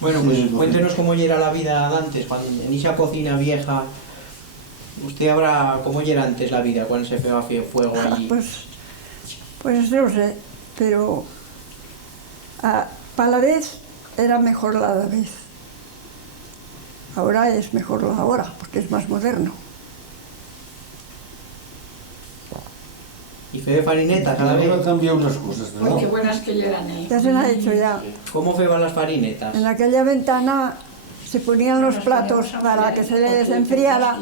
Bueno, pues cuéntenos cómo era la vida antes, cuando en esa cocina vieja. Usted habrá, ¿cómo era antes la vida cuando se pegaba fuego allí? Pues no sé, pero para la vez era mejor la vez. Ahora es mejor la hora, porque es más moderno. ¿Y fe de farineta cada vez? Ahora han cambiado unas cosas, Uy, ¿verdad? qué buenas que eran, Ya se la ha hecho ya. ¿Cómo feban las farinetas? En aquella ventana se ponían los platos para que se les enfriara,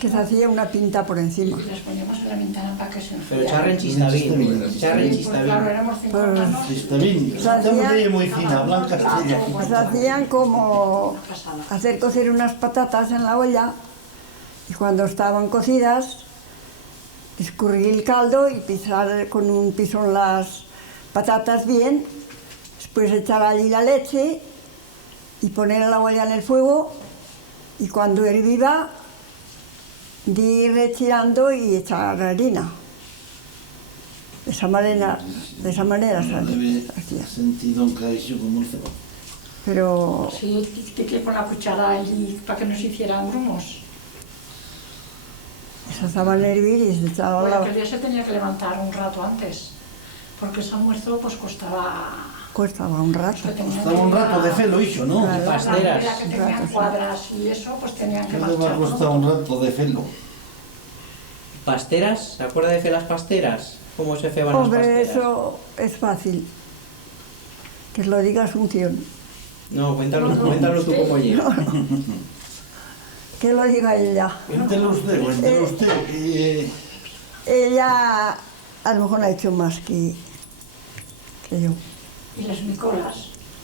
que se hacía una pinta por encima. Y las poníamos en la ventana para que se enfriara. Pero charren chistavín, charren Sí, pues claro, chistavín. éramos 5 hermanos. Está bien, esta botella muy fina, blanca estrella. Pues hacían como hacer cocer unas patatas en la olla y cuando estaban cocidas, escurrir el caldo y pisar con un pisón las patatas bien, después echar allí la leche y poner la olla en el fuego y cuando hervía, ir retirando y echar harina. De esa manera se Debe hacía. sentido un cariño como el cebo. Pero Sí, que con la cuchara allí para que no se hicieran grumos. se hacían hervir y se echaba Bueno, la... aquel día se tenía que levantar un rato antes, porque ese almuerzo pues costaba... Costaba un rato. Costaba un rato de felo, hijo, ¿no? Claro. Pasteras. La que tenían cuadras y eso, pues tenían que ¿Qué le va a marchar, costar ¿no? un rato de felo? ¿Pasteras? ¿Se acuerda de fe las pasteras? ¿Cómo se feban las Hombre, pasteras? eso es fácil. Que lo diga Asunción. No, cuéntalo tú cómo llega. Que lo diga ella. Cuéntelo usted. Ella a lo mejor ha hecho más que yo. Y las micolas.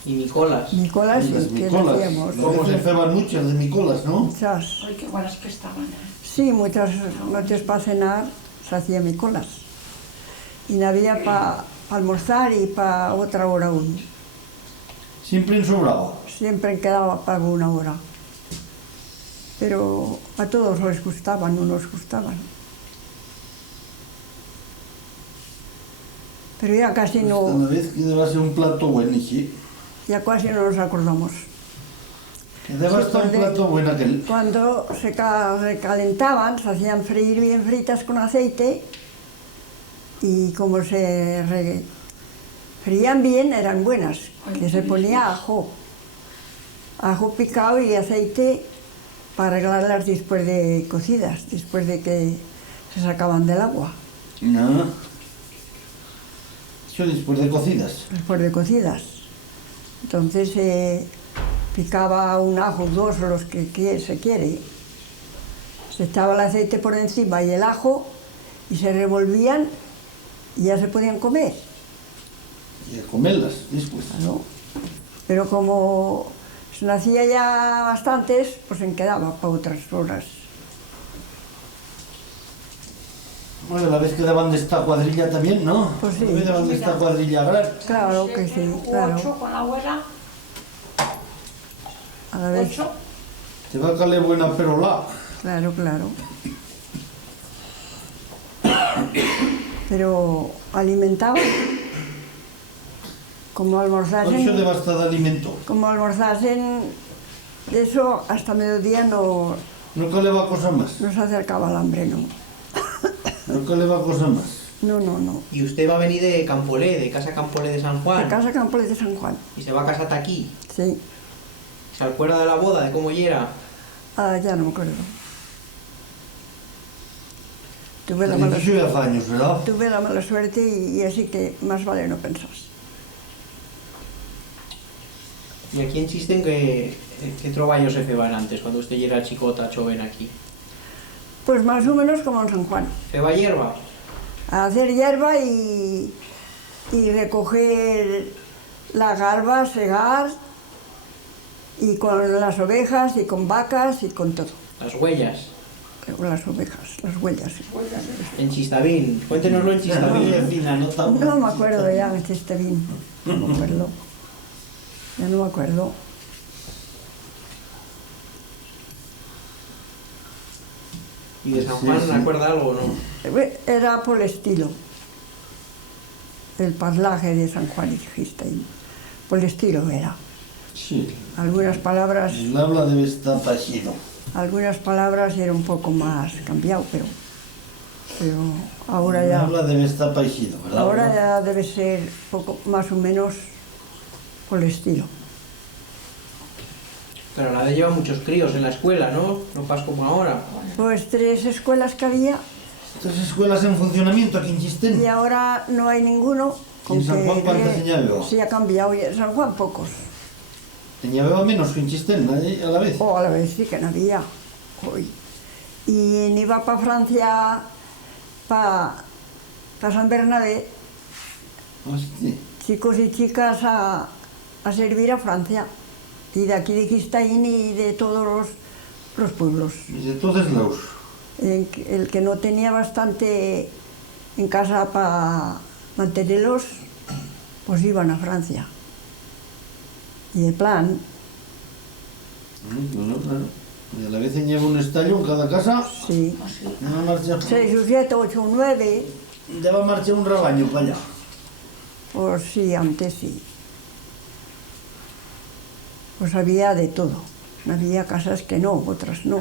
Y Nicolás. Nicolás, Las que micolas. hacíamos. Luego se ceban muchas de micolas, ¿no? Muchas. Ay, qué buenas que estaban, ¿eh? Sí, muchas noches para cenar se hacía Nicolás. Y no había para almorzar y para otra hora aún. Siempre en sobrado. Siempre quedaba para una hora. Pero a todos les gustaban, no nos gustaban. Pero ya casi Esta no, vez que debe ser un plato bueno, ¿sí? ya casi no nos acordamos. Que debe estar un plato bueno aquel. Cuando se recalentaban, se hacían freír bien fritas con aceite y como se frían bien, eran buenas, que se ponía ajo picado y aceite para arreglarlas después de cocidas, después de que se sacaban del agua, No. Eso después de cocidas. después de cocidas. Entonces se picaba un ajo, dos o los que se quiere, se echaba el aceite por encima y el ajo y se revolvían y ya se podían comer. Y a comerlas después. ¿No? Pero como se nacía ya bastantes, pues se quedaba para otras horas. Bueno, la vez que daban de esta cuadrilla también, ¿no? Pues sí. La vez daban de esta cuadrilla gran. Claro que sí, Ocho claro. con la abuela, A la vez, 8. Te va a caler buena perola. claro. Pero alimentaban. Como Por eso almorzasen, debe estar de alimento. de eso hasta mediodía no No que le va cosa más. se acercaba el hambre, no. No que le va cosa más. No. Y usted va a venir de Campolé, de Casa Campolé de San De Juan. casa Campos de San Juan, Y se va a casar aquí. sí. ¿Se acuerda de la boda, de cómo era? Ah, ya no me acuerdo. Tuve la mala 18 años, ¿verdad? Tuve la mala suerte y así que más vale no pensar. Y aquí en Chisten, ¿qué troballos se feban antes, cuando usted era chicota, joven aquí? Pues más o menos como en San Juan. ¿Feba hierba? A hacer hierba y recoger la garba, segar, y con las ovejas y con vacas y con todo. Las huellas. Con las ovejas, las huellas. En Chistavín. Cuéntenoslo en Chistavín. Fina, no tan- No me acuerdo ya de este bien. No me acuerdo. Ya no me acuerdo. ¿Y de San Sí, Juan sí. acuerda algo o no? Era por el estilo. El parlaje de San Juan y Gistein. Por el estilo era. Sí. Algunas palabras, El habla debe estar pajido. algunas palabras era un poco más cambiado, pero ahora El ya, habla debe estar pajido, ¿verdad? ahora ya debe ser poco más o menos por el estilo. Pero a la vez lleva muchos críos en la escuela, ¿no? No pasa como ahora. Pues 3 escuelas que había 3 escuelas en funcionamiento aquí en Chistén. y ahora no hay ninguno. ¿Y en San Juan cuántas añadió? Sí, ha cambiado, y en San Juan pocos. Añadió menos que en Chistén, a la vez. O a la vez sí que no había. Hoy. Y ni iba para Francia, para San Bernabé, Hostia. chicos y chicas a servir a Francia. Y de aquí de Quistaín y de todos los pueblos. Y de todos lados. El que no tenía bastante en casa para mantenerlos, pues iban a Francia. Y de plan, Claro. Y a la vez lleva un estallo en cada casa. sí. Una marcha. 6 o 7, 8 o 9, Ya va a marchar un rabaño para allá. pues sí, antes sí. Pues había de todo. Había casas que no, otras no.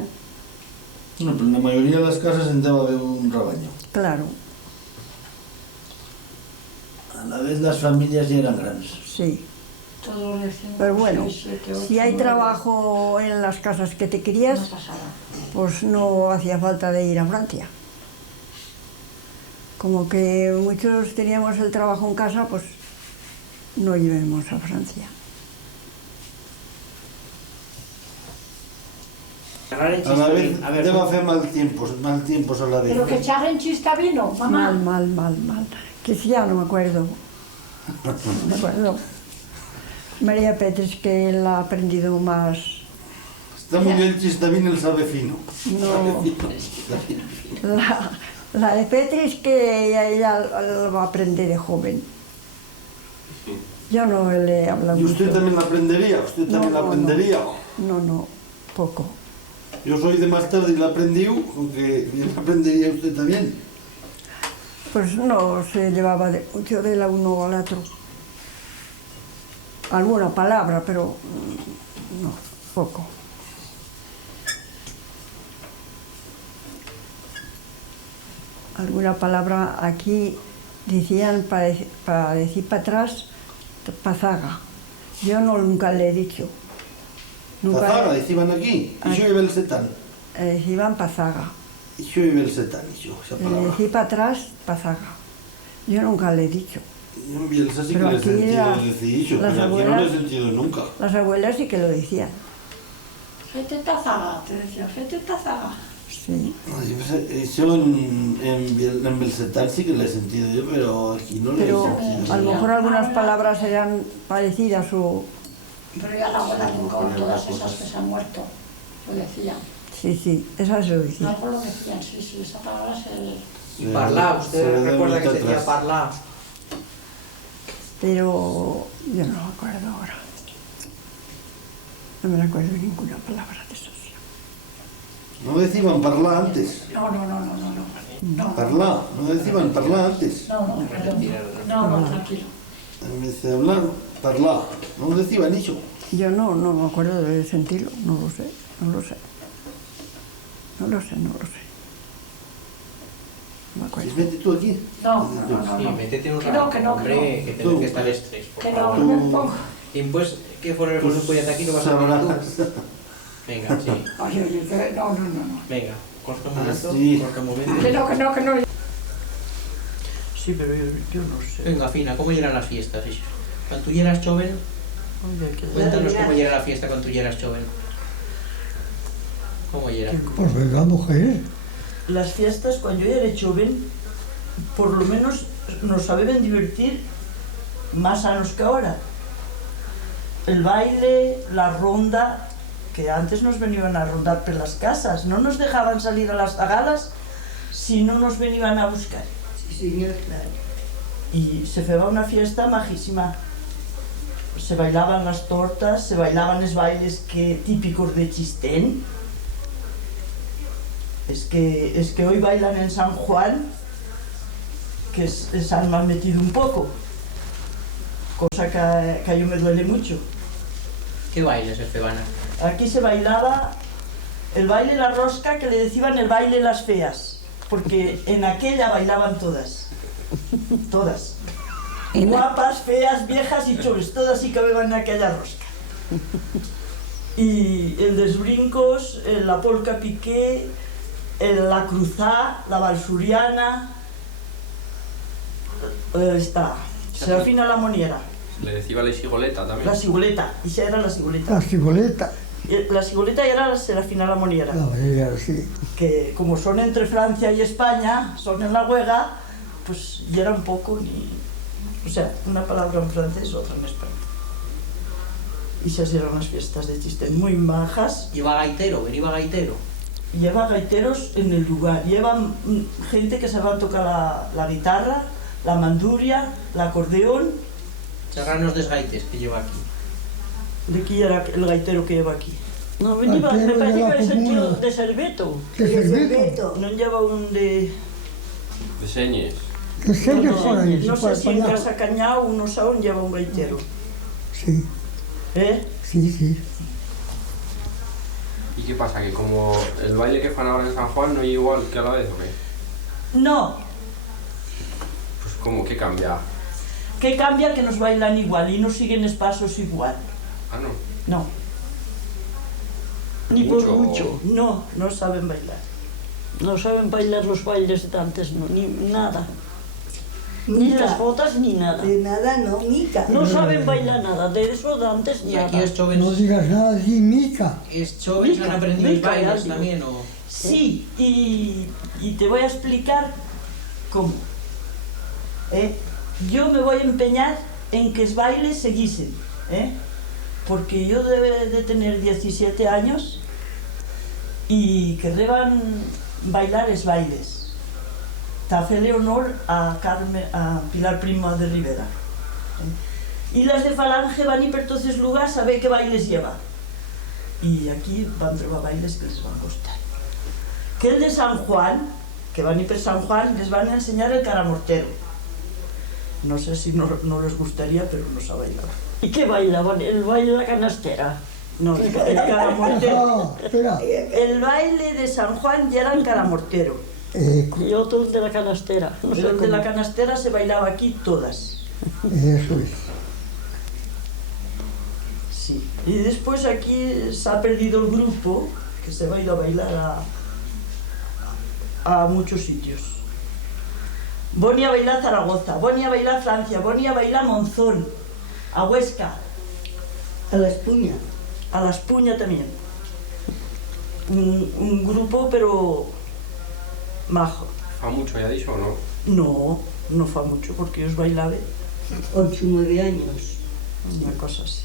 Bueno, pero en la mayoría de las casas entraba a haber un rabaño. Claro, A la vez las familias ya eran grandes. sí. Todos decimos Pero bueno, 6, 7, 8, si hay 9, trabajo en las casas que te no querías, pasaba. pues no hacía falta de ir a Francia. Como que muchos teníamos el trabajo en casa, pues no llevemos a Francia. A la vez A ver, debe hacer mal tiempos a la vez. Pero que echar en chista vino, mamá. Mal. Que sí, ya no me acuerdo. No me acuerdo. María Petris, que él ha aprendido más. Está muy bien Chistavín, el sabe fino. No. La de Petris, que ella lo va a aprender de joven. Yo no le he hablado ¿Y usted mucho. también la aprendería? ¿Usted también la No, aprendería? No, poco. Yo soy de más tarde y la aprendí, aunque bien la aprendería usted también. Pues no se llevaba mucho de la uno al otro. Alguna palabra, pero no, poco. Alguna palabra aquí decían para decir para atrás, pazaga. Yo nunca le he dicho. Pazaga, decían aquí. Y yo iba el setán. Decían pazaga. Y yo iba el setán, y yo, esa palabra. Decir para atrás, pazaga. Yo nunca le he dicho. Yo en Bielsa sí que Pero le he aquí sentido las decir eso, pero aquí no le he abuelas- sentido nunca. Las abuelas sí que lo decían. Fete tazaga, te decía, fete tazaga. Sí. Yo en Belsetán sí que le he sentido yo, pero aquí no le he Pero sentido. a lo mejor algunas palabras eran parecidas o... Pero ya la abuela con todas esas que se han muerto, lo decían. Sí, esas lo decían. Algo lo decían, sí, esa palabra se... y parla, usted recuerda que se decía atrás. parla. Pero yo no me acuerdo ahora. No me acuerdo de ninguna palabra de esas. No decían parla antes. No. Parla, no decían parla antes. No, tranquilo. En vez de hablar, parla. No decían eso. Yo no me acuerdo de sentirlo, no lo sé. No me acuerdo. ¿Vete tú aquí? No. Sí, métete un Que rato, no. hombre, que tenés que estar estrés, por Que favor. no me pongo. Y pues, ¿qué fuera el José Poyat aquí lo vas a Sabrás. ver tú? Venga, sí. Oye, que no. Venga, corta un momento, sí. corta un momento. Que no. Sí, pero yo no sé. Venga, Fina, ¿cómo llegan las fiestas? Cuando tú eras joven, Oye, que cuéntanos cómo llega la fiesta cuando tú eras joven. ¿Cómo llega? Pues venga, mujer. las fiestas, cuando yo era joven, por lo menos nos sabían divertir más años que ahora. El baile, la ronda, que antes nos venían a rondar por las casas, no nos dejaban salir a las galas si no nos venían a buscar. Sí, señor, claro. Y se feba una fiesta majísima. Se bailaban las tortas, se bailaban los bailes típicos de Chistén. Es que hoy bailan en San Juan, que se han mal metido un poco, cosa que a yo me duele mucho. ¿Qué bailes se feban? Aquí se bailaba el baile la rosca, que le decían el baile las feas, porque en aquella bailaban todas. Todas. Guapas, feas, viejas y choves, todas y cabeban en aquella rosca. Y el dels brincos, la polca piqué, la cruzá, la valsuriana, esta, Serafina la Moniera. Le decía la sigoleta también. La sigoleta, esa era la sigoleta. La sigoleta. La sigoleta era la Serafina la Moniera. La veía, sí. Que como son entre Francia y España, son en la huega, pues ya era un poco ni... O sea, una palabra en francés, otra en español. Y esas eran las fiestas de Chiste, muy majas. ¿Lleva gaitero? ¿Venía gaitero? Lleva gaiteros en el lugar, llevan gente que sabe tocar la guitarra, la manduria, el acordeón. Serranos desgaites que lleva aquí. ¿De quién era el gaitero que lleva aquí? No, me Gaitero parece de la que es el comuna. tío de Serveto. ¿Qué servicio? No lleva un de... De señes. ¿Qué sellos por ahí? No se sé puede si en pagar? Casa Cañao uno saben lleva un gaitero. Sí, ¿Eh? sí, sí. ¿Y qué pasa? ¿Que como el baile que fan ahora en San Juan no es igual que a la vez o qué? No, Pues como que cambia. que cambia que nos bailan igual y no siguen los pasos igual. Ah, no. No, Ni por Mucho. mucho. no saben bailar. No saben bailar los bailes de antes, no, ni nada. Ni Mica. las botas ni nada. De nada, no, mica. No saben bailar nada, de eso de antes ¿Y nada. aquí es jóvenes? No digas nada así, mica. ¿Es jóvenes Mica, han aprendido mica, bailes ya también o...? Sí, y te voy a explicar cómo. Yo me voy a empeñar en que los bailes seguisen, porque yo debe de tener 17 años y querrían bailar los bailes. Te hacerle honor a Pilar Primo de Rivera. Y las de Falange van a ir por todos los lugares a ver qué bailes lleva. Y aquí van a trobar bailes que les van a gustar. Que el de San Juan, que van a ir por San Juan, les van a enseñar el caramortero. No sé si no les gustaría, pero no se ha bailado. ¿Y qué bailaban? El baile de la canastera. No, el caramortero. Ah, espera. El baile de San Juan ya era el caramortero. Y otro de la canastera. No sé Pero el de cómo. la canastera se bailaba aquí todas. Eso es. Sí. Y después aquí se ha perdido el grupo, que se va a ir a bailar a muchos sitios. Boni a bailar Zaragoza, Boni a bailar Francia, Boni a bailar Monzón, a Huesca, A la espuña. a La Espuña también. Un grupo, pero majo. ¿Fa mucho ya dicho o no? No fa mucho, porque os bailaba 8 o 9 años. una cosa así.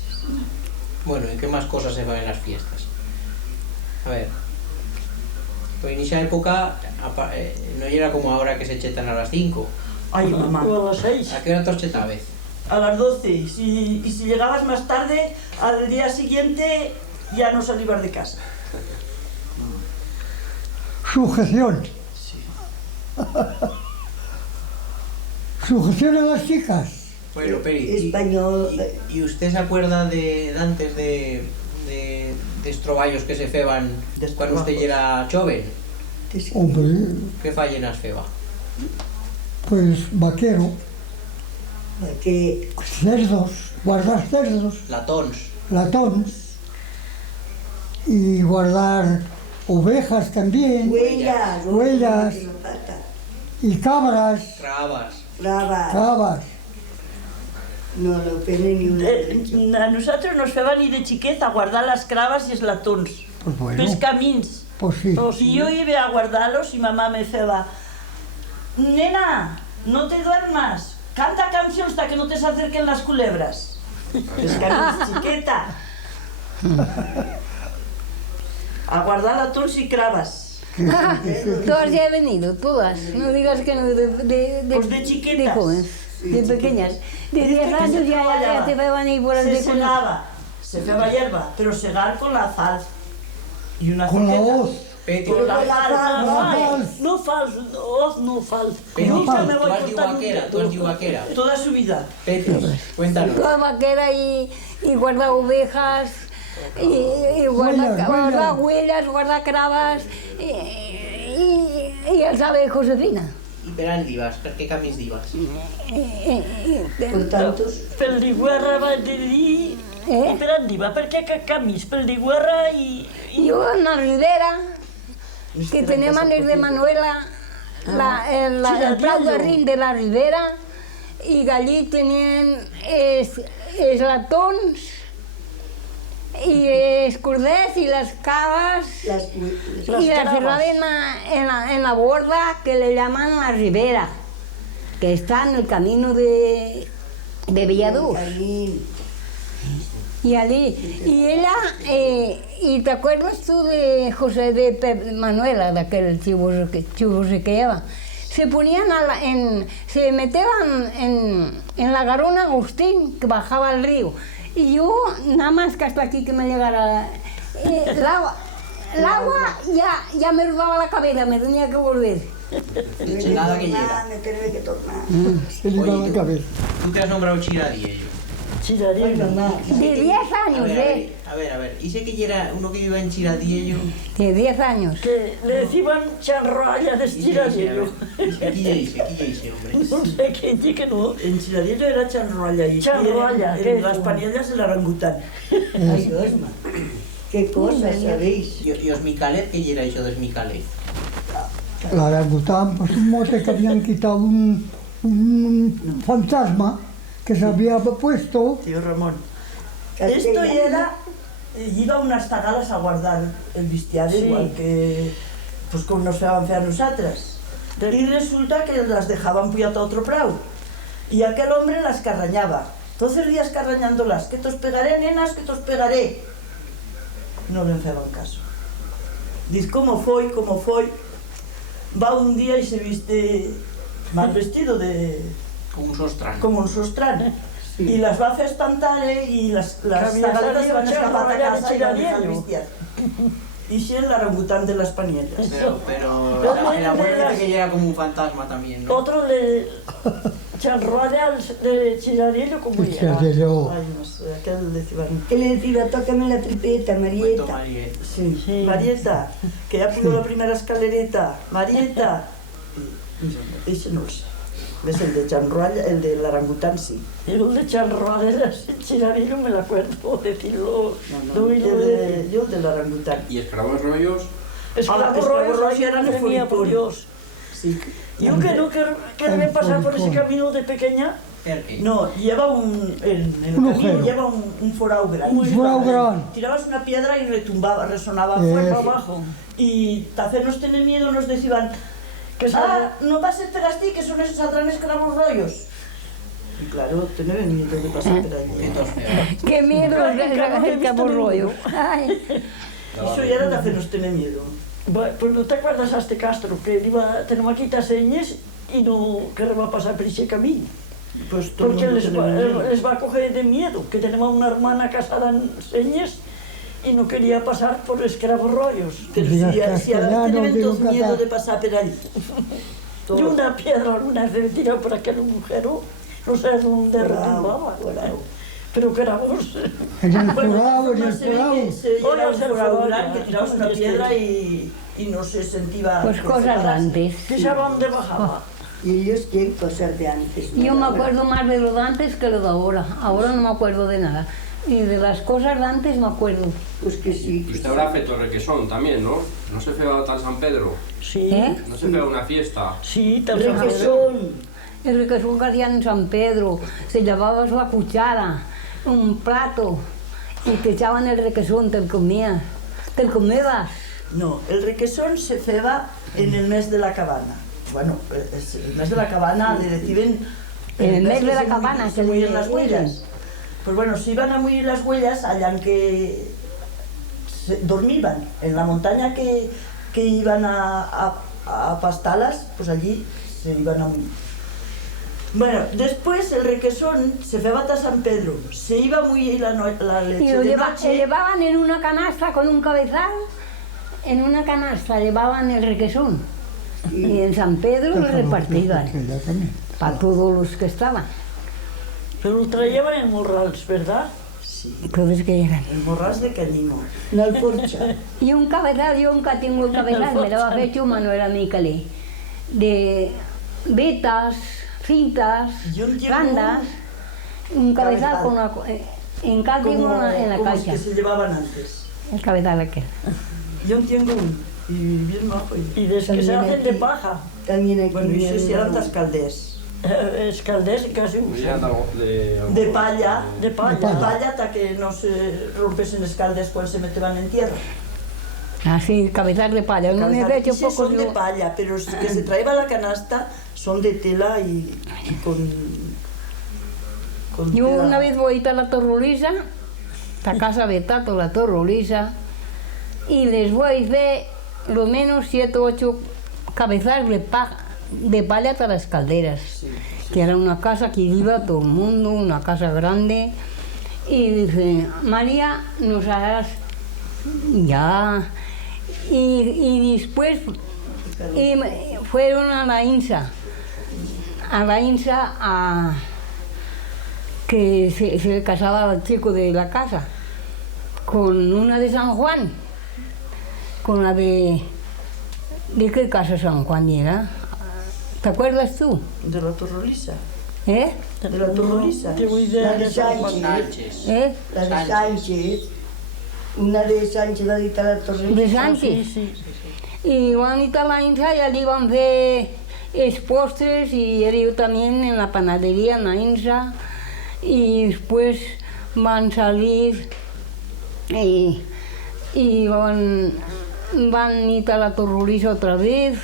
Bueno, ¿y qué más cosas se van en las fiestas? A ver. Pues en esa época no era como ahora que se chetan a las 5. Ay, mamá. O a las 6. ¿A qué hora te os chetabas? A las 12. Y si llegabas más tarde, al día siguiente ya no salías de casa. Sujeción. Sujeción a las chicas. Bueno, Peri, Español. ¿y usted se acuerda de antes de estroballos que se feban De cuando usted estrobajos. era joven? Hombre, ¿Qué fallen las feba? pues vaquero, Que cerdos, guardar cerdos, Latons. latons y guardar ovejas también huellas. Huellas. y cabras, Rabas. Brava. cabas. No lo pene ni una. A nosotros nos feban ir de chiqueta a guardar las cravas y los latons. Pues bueno, Los camins. pues sí. Y yo iba a guardarlos y mamá me feba, nena, no te duermas, canta canciones hasta que no te se acerquen las culebras. Los camins, chiqueta. A guardar latons y cravas. Todas ya he venido, todas. No digas que no, Pues de chiquitas. de jóvenes, de pequeñas. De Dice 10 que años se ya trabajaba. te van a ir por el Se de con... segaba, se feba hierba, pero segar con la sal y una Con la ciqueta. hoz. Peti, Con la Con la sal. sal. No fals, hoz no fals. Peti, Nunca tú me voy a has dicho cortar un vaquera, tú dedo. has dicho vaquera. Toda su vida. Peti, cuéntanos. Toda vaquera y guarda ovejas, i guardar huelles, guardar craves i els ave Josefina. I per on dives? Per què camins dives? Por tantos, Pel de guerra va de dir... I per on diva? Per què camis? Pel de guerra i... Jo en la Ribera, que tenem aners de Manuela, el plau de ric de la Ribera, i allí tenien els latons i els corders i les caves y las cerraban en la borda que le llaman la Ribera, que está en el camino de Villadús. Y allí, y ella, y te acuerdas tú de José de Manuela, de aquel chivo que lleva, se ponían se metían en la Garona Agustín, que bajaba al río, y yo, nada más que hasta aquí que me llegara el agua ya me rodaba la cabeza, me tenía que volver. Nada que llega. me tiene que tornar. Se le va la cabeza. Tú te has nombrado Chiradiello. Chiradiello. De 10 años, A ver. Y sé que era uno que vive en Chiradiello. De 10 años. Que le decían chanroalla de Chiradiello. ¿Qué dice, hombre? No sé qué dice que no. En Chiradiello era chanroalla y Chanroalla, en las panellas el orangután. Ay, Osma, qué cosas sabéis. ¿Y os Micalet? ¿Qué era eso de Micalet? La orangután, pues un mote que habían quitado un fantasma que se había puesto. Tío Ramón. Esto era, iba a unas tagalas a guardar el bestiario, igual que, pues como nos feaban fear nosotras. Y resulta que las dejaban puyat a otro prau. Y aquel hombre las carrañaba. Entonces días carrañándolas, que tos pegaré, nenas, que tos pegaré. No le feaban caso. Dice, ¿cómo foi? Va un día y se viste mal vestido de... Como un sostrán. Como un sostrán. Y las va a hacer espantar y las tagaletas se van a escapar a casa y van a dejar bestiar. Y si el orangután de las panielas. Pero el abuelo dice que llega como un fantasma también, ¿no? Otro de chanroalla de Chiradiello, como era. Chiradiello. Ay, no sé, aquel decía... ¿Qué le decía? Tócame la tripeta, Marieta. Sí. Marieta, que ya puso la primera escalereta. Marieta. Y ese no lo sé. ¿Ves? El de chanroalla, el del orangután, sí. El de chanroalla de Chiradiello me lo acuerdo decirlo. Yo el del orangután. ¿Y escravos rollos? Esclavos rollos eran de venía por Dios. Sí. Yo creo que debe pasar por ese camino de pequeña. No, lleva lleva un forao grande. Un forao grande. Tirabas una piedra y retumbaba, resonaba fuera abajo. Y Tacé nos tiene miedo, nos decían que no pases per aquí, que son esos saldrán esclavos rollos. Y claro, tenía miedo de pasar per allí. Qué miedo el cabo rollo. Eso ya era Tacé nos tiene miedo. Pues no te acuerdas a este Castro, que tenemos aquí señas y no queremos pasar por ese camino. Pues porque les va a coger de miedo, que tenemos una hermana casada en señas y no quería pasar por esclavos rollos. Pero si ahora tenemos miedo de pasar por allí. Y una piedra, una se tiró por aquel agujero, no sé dónde retumbaba. Pero que éramos... En el forao. Se lleva un forao grande, que tirabas una piedra y no se sentía... Pues cosas de antes. Que ya dónde bajaba. Y ellos tienen cosas de antes. Yo me acuerdo más de lo de antes que lo de ahora. Ahora no me acuerdo de nada. Y de las cosas de antes me acuerdo. Pues que sí. Y usted habrá feito requesón también, ¿no? ¿No se fue tal San Pedro? Sí. ¿No se fue a una fiesta? Sí, tal El San Pedro. requesón. El requesón que hacían en San Pedro. Se llevabas la cuchara, un plato, y te echaban el requesón, te lo comías. ¿Te lo comías? No, el requesón se ceba en el mes de la cabana. Bueno, el mes de la cabana le reciben... En el mes de la cabana se mueren las huellas. Pues bueno, se iban a morir las huellas allá en que dormían, en la montaña que iban a pastalas, pues allí se iban a morir. Bueno, después el requesón se fue a San Pedro, se iba a morir la leche y lo de noche. llevaban en una canasta con un cabezal, en una canasta llevaban el requesón. Y en San Pedro lo repartían para todos los que estaban. Pero lo traían en morrals, ¿verdad? coses que hi ha. El borràs de Canyimo. L'Alforja. I un cabezal, jo nunca tengo cabezal, me lo ha hecho Manuela Micalé, de vetas, cintas, bandas, un cabezal con una... En cada uno en la como caixa. los que se llevaban antes. El cabezal aquel. Yo tengo un, y bien majo. Y des que se hacen de paja. También aquí. Bueno, y eso sí eran tas calders. Es caldés y casi un... De palla. De palla. De palla hasta que no se rompesen los caldes cuando se metían en tierra. Así, cabezal de palla. No me he hecho Sí, poco. son de palla, pero los que se traía la canasta son de tela y con Yo tela. una vez voy a la Torrolisa, a casa de Tato, la Torrolisa, y les voy a hacer lo menos 7 o 8 cabezales de palla hasta las calderas, que era una casa que iba todo el mundo, una casa grande, y dice, María, nos harás ya. Y después fueron a la INSA, que se casaba el chico de la casa, con una de San Juan, con la de... ¿De qué casa San Juan era? ¿Te acuerdas tú? De la Torrolisa. ¿Eh? De la Torrolisa. La de Sánchez. ¿Eh? La de Sánchez. Una de Sánchez va a editar la Torrelisa. De Sánchez. Y van a editar la INSA y allí van a ver postres y yo también en la panadería en la INSA. Y después van a salir y van a ir a la Torrolisa otra vez,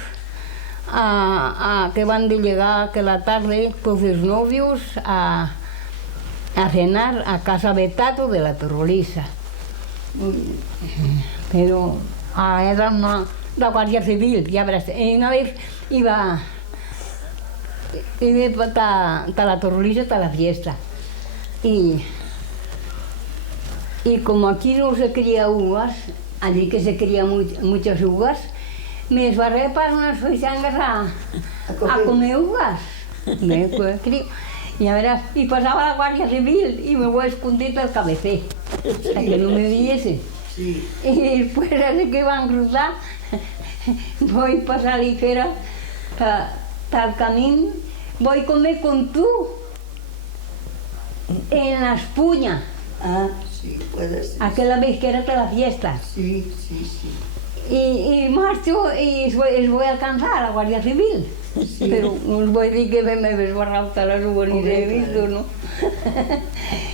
que van de llegar que la tarde todos los novios a cenar a casa de Tato de la Torrolisa. Pero era la Guardia Civil, ya verás. Y una vez iba a la Torrolisa, a la fiesta. Y como aquí no se cría uvas, allí que se crían muchas uvas, me esbarré para unas faisangas a comer uvas. Y a verás, y pasaba la Guardia Civil y me voy a esconder al cabecé, para que no me viese. Sí. Y después así que van a cruzar, voy a pasar ligera para el camino, voy a comer con tú. En la Espuña. Ah, sí, puede ser. Aquella vez que era toda la fiesta. Sí, sí, sí. Y marcho y os voy a alcanzar a la Guardia Civil. Sí. Pero no os voy a decir que me he desbarrado hasta las uvas ni se he visto, ¿no?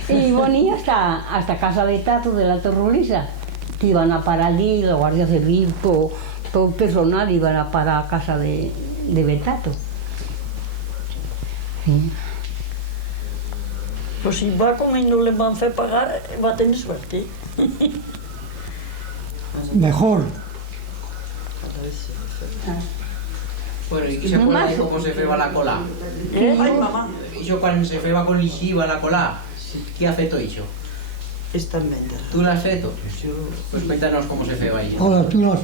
Y venía hasta casa de Tato de la Torrolisa, que iban a parar allí, la Guardia Civil, todo el personal iban a parar a casa de Betato. Sí. Pues si va com ell no li van fer pagar, va tenir suerte. Mejor. Bueno, ¿y se acuerda de cómo se feba la cola? Ay, mamá. ¿Y yo cuando se feba con ixiva la cola? ¿Qué ha feito eso? Esta enmienda. ¿Tú la has feito? Pues cuéntanos cómo se feba ella. Ahora tú has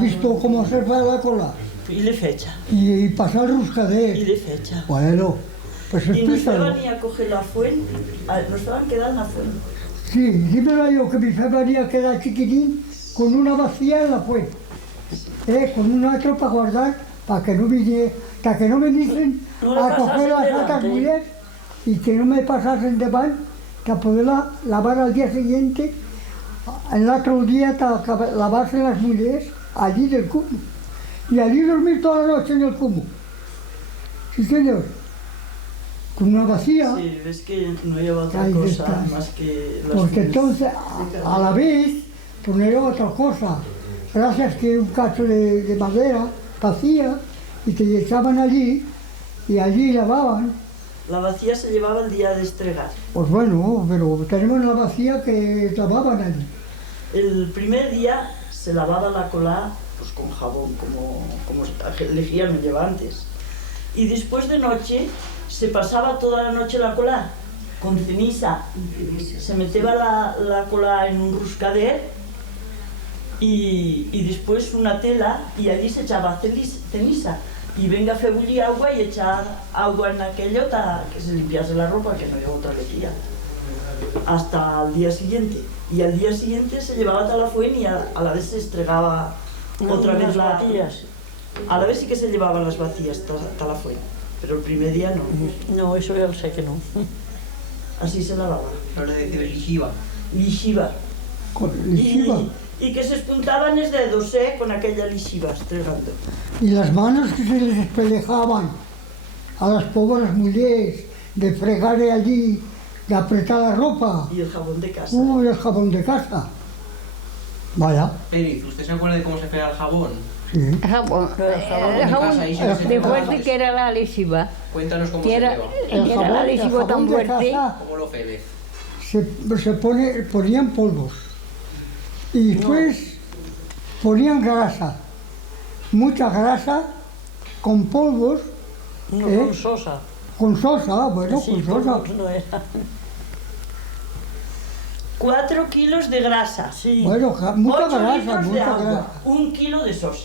visto cómo se va la cola Y le fecha. y pasar Y ruscader. le fecha. Bueno, pues Y nos explícalo. estaban a coger la fuente, nos estaban quedando en la fuente. Sí, dímelo yo que mi fe venía a quedar chiquitín con una vacía en la fuente, con una otra para guardar, para que no viniesen No le a coger pasasen las delante. latas mujeres y que no me pasasen de van, para poderla lavar al día siguiente, el otro día para lavarse las mujeres allí del cubo. Y allí dormir toda la noche en el cubo. Sí, señor. Con una vacía. Sí, ves que no lleva otra Ahí cosa está. más que las Porque flores. entonces, a la vez, pues no era otra cosa. Gracias que un cacho de madera vacía y te echaban allí y allí lavaban. La vacía se llevaba el día de estregar. Pues bueno, pero tenemos la vacía que lavaban allí. El primer día se lavaba la cola pues, con jabón, como elegían el lleva antes. Y después de noche se pasaba toda la noche la cola con ceniza. Se metía la cola en un ruscader y después una tela y allí se echaba ceniza. Y venga a febullir agua y echar agua en aquello para que se limpiase la ropa, que no lleva otra lejía. hasta el día siguiente. Y al día siguiente se llevaba a la fuente y a la vez se estregaba otra vez las vacías. A la vez sí que se llevaban las vacías a la fuente, pero el primer día no. No, eso ya lo sé que no. Así se lavaba. No le decía lishiva. Lishiva. Con lishiva. Y que se espuntaban los dedos, con aquella lishiva estregando. Y las manos que se les espelejaban a las pobres mujeres de fregar allí, de apretar la ropa. Y el jabón de casa. Y el jabón de casa. Vaya. Periz, ¿usted se acuerda de cómo se pega el jabón? Sí. El jabón de fuerte que era la lesiva. Cuéntanos cómo Que se era, pega. que era la lesiva tan de fuerte. casa ¿Cómo lo fedes? se ponían polvos. Y después ponían grasa. Mucha grasa con polvos. No, con sosa. Con sosa, bueno, Sí, con sosa. polvos no era. 4 kilos de grasa. Sí. Bueno, mucha 8 grasa, litros de mucha agua. grasa. 1 kilo de sosa.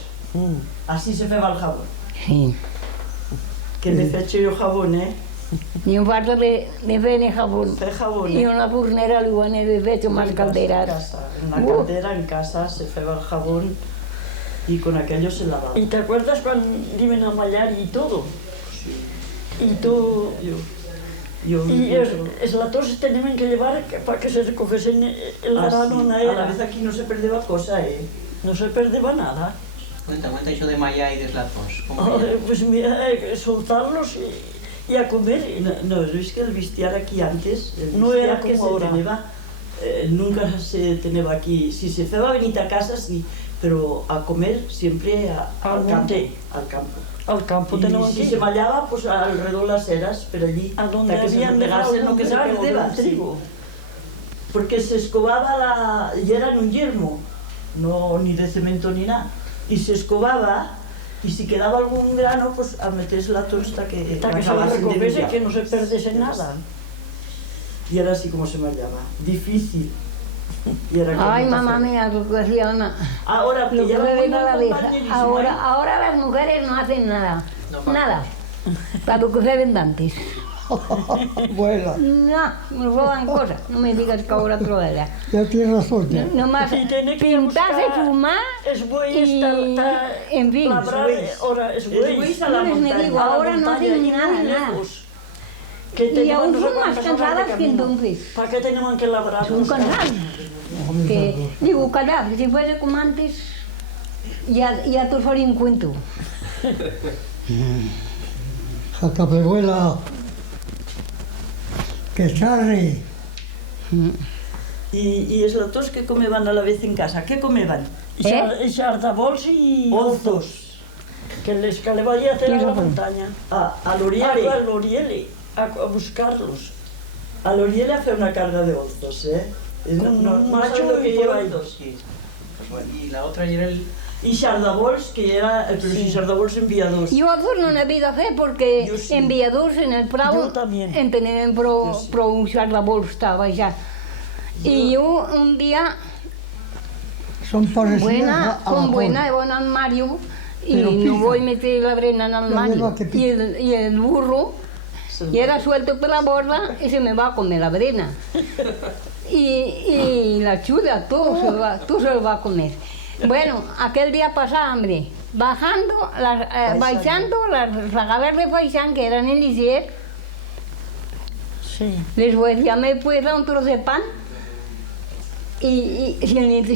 Así se feba el jabón. Sí. Que me fecho yo jabón, Y un cuarto de fer jabón. Fe jabón, Y una fornera lo van a hecho más calderas. En la caldera en casa se feba el jabón y con aquello se lavaba. ¿Y te acuerdas cuando iban a mallar y todo? Y tú... Y es la tos tenían que llevar para que se recogiesen el grano. A la vez aquí no se perdía cosa, No se perdía nada. Cuenta eso de Maya y de Slatos. ¿Cómo Pues mira, soltarlos y a comer. No, es que el vistiar aquí antes, el No era vistiar que como ahora. se tenía, nunca se tenía aquí. Si se feba a venir a casa, sí, pero a comer siempre al monte. campo. Al campo Y tenemos si que se mallaba, pues alrededor las eras, pero allí, a donde hasta que se habían replegase dejado lo que se perdeba, sí. trigo. Porque se escobaba y era en un yermo, no ni de cemento ni nada. Y se escobaba, y si quedaba algún grano, pues a meterse la tosta que Hasta que se acabasen de recogiese, brillar. que no se perdiese nada. Y era así como se mallaba, difícil. Y era como Ay, hacer. mamá mía, lo que hacía una... Ahora, Lo que que ya me va venga a la muy cabeza. compañerísimo, Ahora las mujeres no hacen nada. No, Nada. Para lo que se ven antes. Bueno, No, me roban cosas. No me digas que ahora trobará. ya tienes razón. Ya. Nomás Y tiene que pintarse, buscar- fumar Es buey y... En fin. labrar, ahora es Es buey. buey a la No les me montaña. digo, A la ahora no montaña hacen y nada, muy nada. lejos. Que Y tenían aún no sé son más cuántas horas de cansadas que camino. entonces. ¿Para qué tenían que labrar? Son cansadas. Que, digo, calla, si fuese como antes, ya te faría un cuento. Jataperuela, que charre. Y es la tos que comeban a la vez en casa. ¿Qué comeban? Y xardabols y Olzos. que les que le vaya a hacer a la Fíjate. montaña. A l'Oriele. Al Oriele, a buscarlos. A l'Oriele hace una carga de olzos, Con un no macho sabes lo que y por lleva ahí. olzos. Y la otra era el... Y xardabols, que era, pero si xardabols enviados. Yo no he habido hacer porque Yo sí. en Villadurs, en el Prado, Yo también. en tenían pro usar la bolsa, vaya. Y yo un día, Son parecidas buena, a la con buena, col. iba en armario y Pero no pica. voy a meter la brena en el armario. lleva que pica. Y el burro, y era suelto por la borda y se me va a comer la brena. Y la chula, todo se lo va a comer. Bueno, aquel día pasaba hambre. Bajando, baixando las regalas de paisán que eran en Lisier, Sí. les voy a decir, ¿me puedes dar un trozo de pan? Y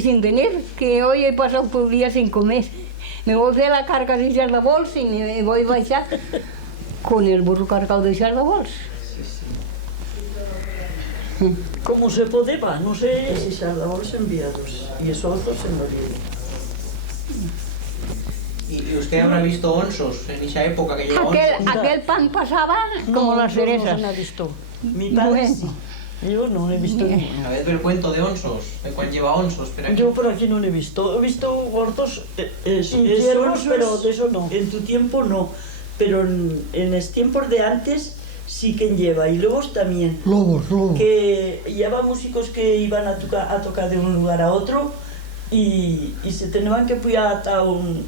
sin tener, que hoy he pasado todo el día sin comer. Me voy a hacer la carga de xardabols y me voy a baixar con el burro cargado de xardabols. Como se podía, no sé. Y xardabols enviados. Y es olzos en l'Oriele. Y usted habrá visto onsos en esa época que lleva onsos. Aquel pan pasaba como las yo cerezas. No se me ha visto. Mi padre Bueno. sí. Yo no he visto ninguno. A ver, el cuento de onsos, de cuál lleva onsos, pero aquí... Yo por aquí no lo he visto. He visto gordos Es y ciervos, olzos, pero de eso no. En tu tiempo no. Pero en los tiempos de antes sí que lleva. Y luego también. Lobos. Que lleva músicos que iban a tocar de un lugar a otro y se tenían que pujar hasta un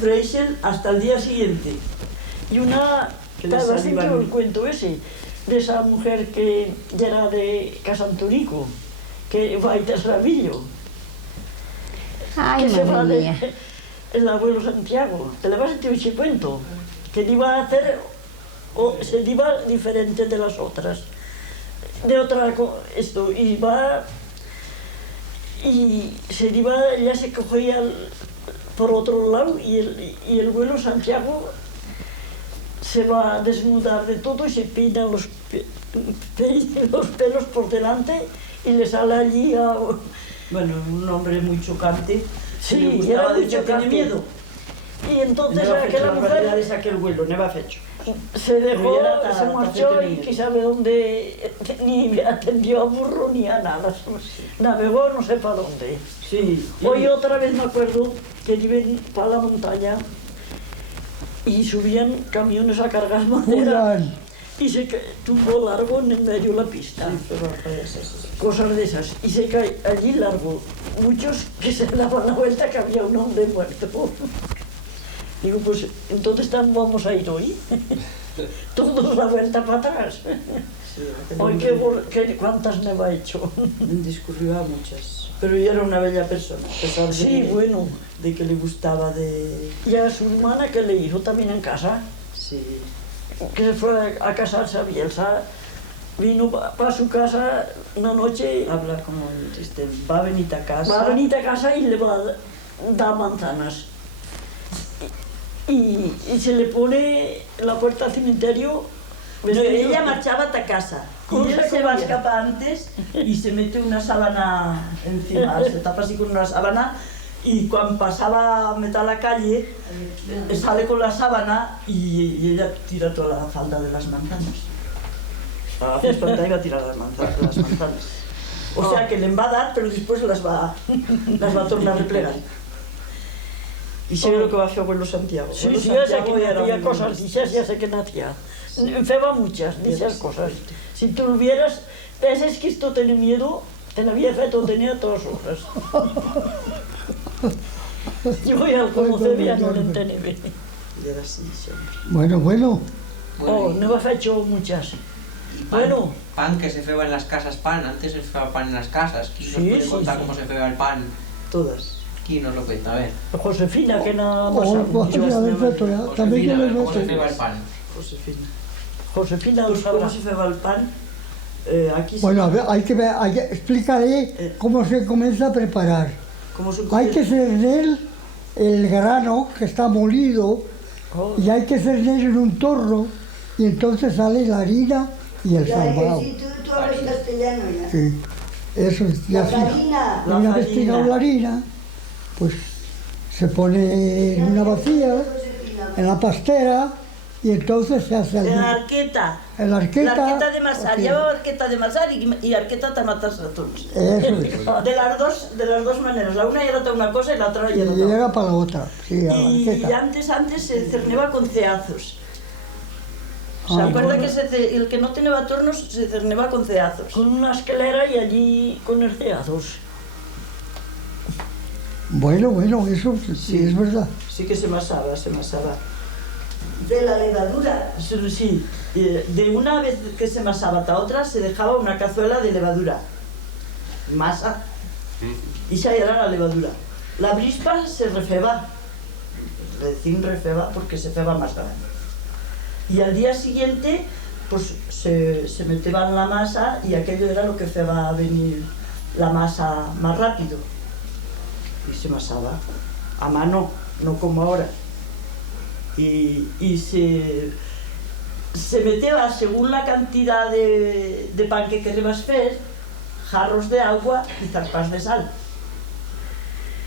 Freisel hasta el día siguiente. Y una, Que ¿te les has sentido arriban- el cuento ese? de esa mujer que era de Casanturico, que va a Tesravillo. Ay, que se va madre mía. el abuelo Santiago. Te le vas a decir ese cuento, que iba a hacer, se iba diferente de las otras. De otra, esto, iba, y se iba, ya se cogía por otro lado, y el abuelo Santiago se va a desnudar de todo y se peina los pelos por delante y le sale allí a... Bueno, un hombre muy chocante. Sí, le gustaba era muy de que chocante. tiene miedo. Y entonces No va aquella la mujer barbaridad de aquel vuelo, no va fecho. se dejó, Pero ya se marchó y tenía. quién sabe dónde, ni atendió a burro ni a nada. Navegó no sé para dónde. Sí. Hoy otra vez me acuerdo que iban para la montaña y subían camiones a cargar madera Julián, y se tumbó largo en el medio de la pista. Sí, pero esas. Cosas de esas. Y se cae allí largo. Muchos que se daban la vuelta que había un hombre muerto. Digo, pues entonces vamos a ir hoy. Todos la vuelta para atrás. Sí, Hoy cuántas me ha hecho. Discurrió a muchas. Pero ella era una bella persona, a pesar de, Sí, bueno. de que le gustaba de... Y a su hermana que le hizo también en casa, Sí. que se fue a casarse a Bielsa, vino para su casa una noche, Habla como triste. Va a venir a casa. va a venir a casa y le va a dar manzanas. Y se le pone en la puerta del cementerio. No, vestido- ella marchaba a casa ¿Cómo y él se se va a comía? escapar antes y se mete una sábana encima, se tapa así con una sábana y cuando pasaba a meter a la calle sale con la sábana y ella tira toda la falda de las manzanas. Hace espantar y va a tirar las manzanas. O sea que le va a dar, pero después las va a tornar a replegar. Y sé lo que va a hacer abuelo Santiago. Sí, Abuelo sí, ya sé Santiago que era hacía muy cosas, listo. dices, ya sé que nacía. Feba muchas, dices cosas. Si tú lo vieras, penses que esto tiene miedo, te lo había hecho tenía todas horas. Yo ya lo conocí, ya no lo entendí bien. Y era así siempre. bueno, Bueno, Oh, no me ha hecho muchas. y pan, Bueno. pan que se feba en las casas, pan. Antes se feba pan en las casas. ¿Quién nos Sí, puede sí, contar sí. cómo se feba el pan? Todas. ¿Quién nos lo cuenta? A ver. Josefina, que nada más o sabe. ya del feto, ya, también Josefina, yo a ver, les ¿cómo se meto. feba el pan? Josefina. Josefina lo Pues sabrá. cómo se feba el pan, aquí se... Bueno, a ver, explicaré cómo se comienza a preparar. ¿Cómo se Hay que cernir el grano que está molido Oh, y hay que cernir en un torro y entonces sale la harina y el Ya, salvado. que si tú hablas castellano ya. Sí, eso es. Y La así, farina. La una vez farina. tirado la harina, pues se pone en una vacía, en la pastera, y entonces se hace La allí. arqueta. La arqueta. La arqueta de masar. aquí. Lleva arqueta de masar y arqueta de matar ratones. Eso es. De las dos maneras. La una era una cosa y la otra Y era otra. llega para la otra, sí, a la Y arqueta. antes se cerneba con ceazos. ¿Se Ah, acuerda bueno. que el que no tenía tornos se cerneba con ceazos? con una escalera y allí con herceazos. Bueno, eso sí es verdad. Sí que se masaba. De la levadura. Sí, de una vez que se masaba hasta otra se dejaba una cazuela de levadura, masa, y esa era la levadura. La brispa se refeba, recién refeba porque se feba más grande. Y al día siguiente pues se metía en la masa y aquello era lo que feba a venir la masa más rápido. Y se masaba a mano, no como ahora. Y se metía según la cantidad de pan que querías hacer, jarros de agua y zarpas de sal.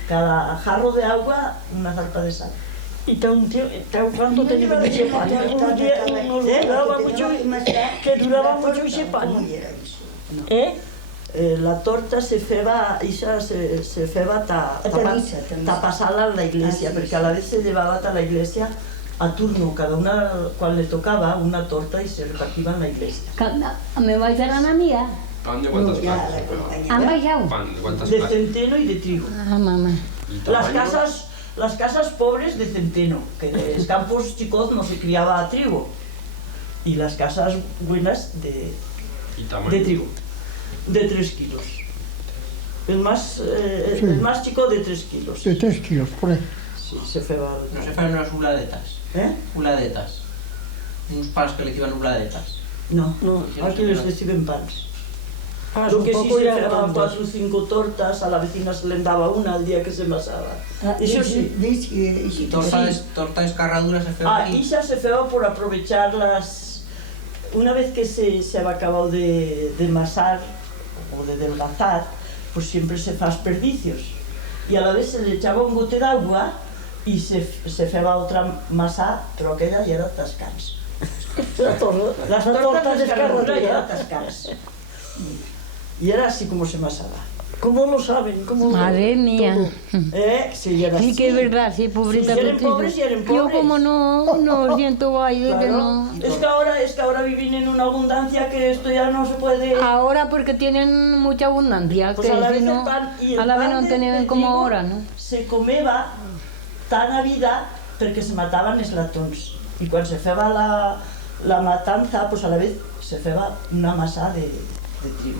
Cada jarro de agua, una zarpa de sal. Y cuánto tenía ese pan. Nos duraba mucho, que duraba mucho ese pan. ¿Cómo era eso? ¿Eh? La torta se feba, esa se feba ta pasarla a la iglesia, Ah, sí, porque a la vez se llevaba a la iglesia a turno, cada una cual le tocaba una torta y se repartía en la iglesia. Me vais a la mía. ¿Pan de cuántas Ya, plantas la se pega? compañera. ¿Han bailado? ¿Pan de cuántas De plantas? centeno y de trigo. Ah, mamá. ¿Y Las tamaño? casas pobres de centeno, que en los campos chicos no se criaba trigo. y las casas buenas de trigo, de 3 kilos. El más chico de 3 kilos. De 3 kilos, por ahí. Sí, se feba. No se fan unas uladetas. Uladetas. Uns pans que le diuen uladetas. No, aquí les reciben pans. Lo que sí se feba 4 o 5 tortas, a la vecina se le daba una al día que se masaba. Eso sí. Y torta escarradura se feba aquí. Isa se feba por aprovechar las... Una vez que se ha acabado de masar o de delgazar, pues siempre se fa perdicios. Y a la vez se le echaba un bote d'agua y se feba otra masa, pero aquella ya era tascans. Las tortas de escarradura ya eran tascans. Y era así como se masaba. ¿Cómo lo saben? Madre mía. Sí, era así. Sí que es verdad, sí, pobrita. Sí, eran pobres y eran pobres. Yo como no siento baile, Claro. que no... Es que ahora viven en una abundancia que esto ya no se puede... Ahora porque tienen mucha abundancia, Pues que a la si vez no, el pan y el a la vez pan no de tienen como trigo ahora, ¿no? se comeva tan a vida perquè se mataven els latons. I quan se feba la matanza, pues a la vez se feba una masa de trigo.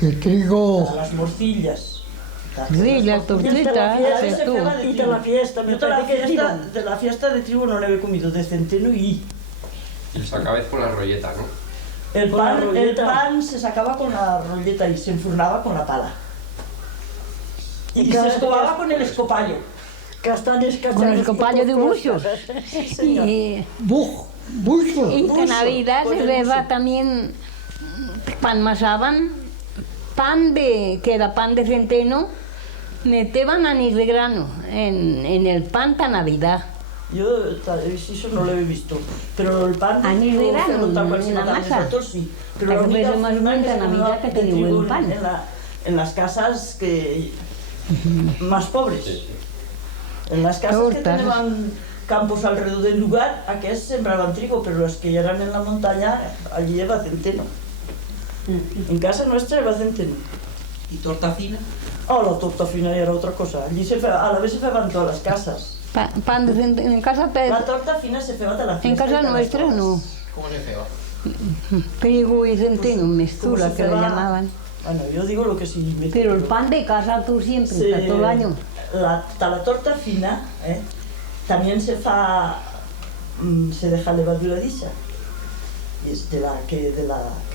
De trigo. Las morcillas. Sí, las tortitas, Se tú. feba de Y de trigo. la fiesta, me Yo de la parece que fiesta, trigo. de la fiesta de trigo no le he comido, de centeno y... Y lo sacabais con la rolleta, ¿no? El Con la pan, rolleta. se sacaba con la rolleta y se enfurnaba con la pala. Y Y se cada- escobaba con el escopallo. Castañes, Con el cachanes. copallo de buchos. Y Bucho. en Navidad se beba también pan masaban, que era pan de centeno, meteban anís de grano en el pan para Navidad. Yo eso no lo he visto, pero el pan de Anís de trigo grano, fermentado en cuando se la matan masa. nosotros sí. Pero Para la que única fuese más forma bonita que se Navidad comía que de te digo, trigo el pan. en las casas más pobres. En las casas que Tortas. tenían campos alrededor del lugar, aquí sembraban trigo, pero las que ya eran en la montaña, allí lleva centeno. En casa nuestra lleva centeno. ¿Y torta fina? Oh, la torta fina era otra cosa. Allí a la vez se feban todas las casas. Pan de centeno, en casa, La torta fina se feba de la en fiesta. casa y de las nuestra bodas. no. ¿Cómo se feba? Trigo y centeno, ¿Cómo mezcla se que lo feba? llamaban. Bueno, yo digo lo que sí me Pero el pan de casa tú siempre, Sí, para todo el año. la torta fina también se deja levaduradiza. Y es de la que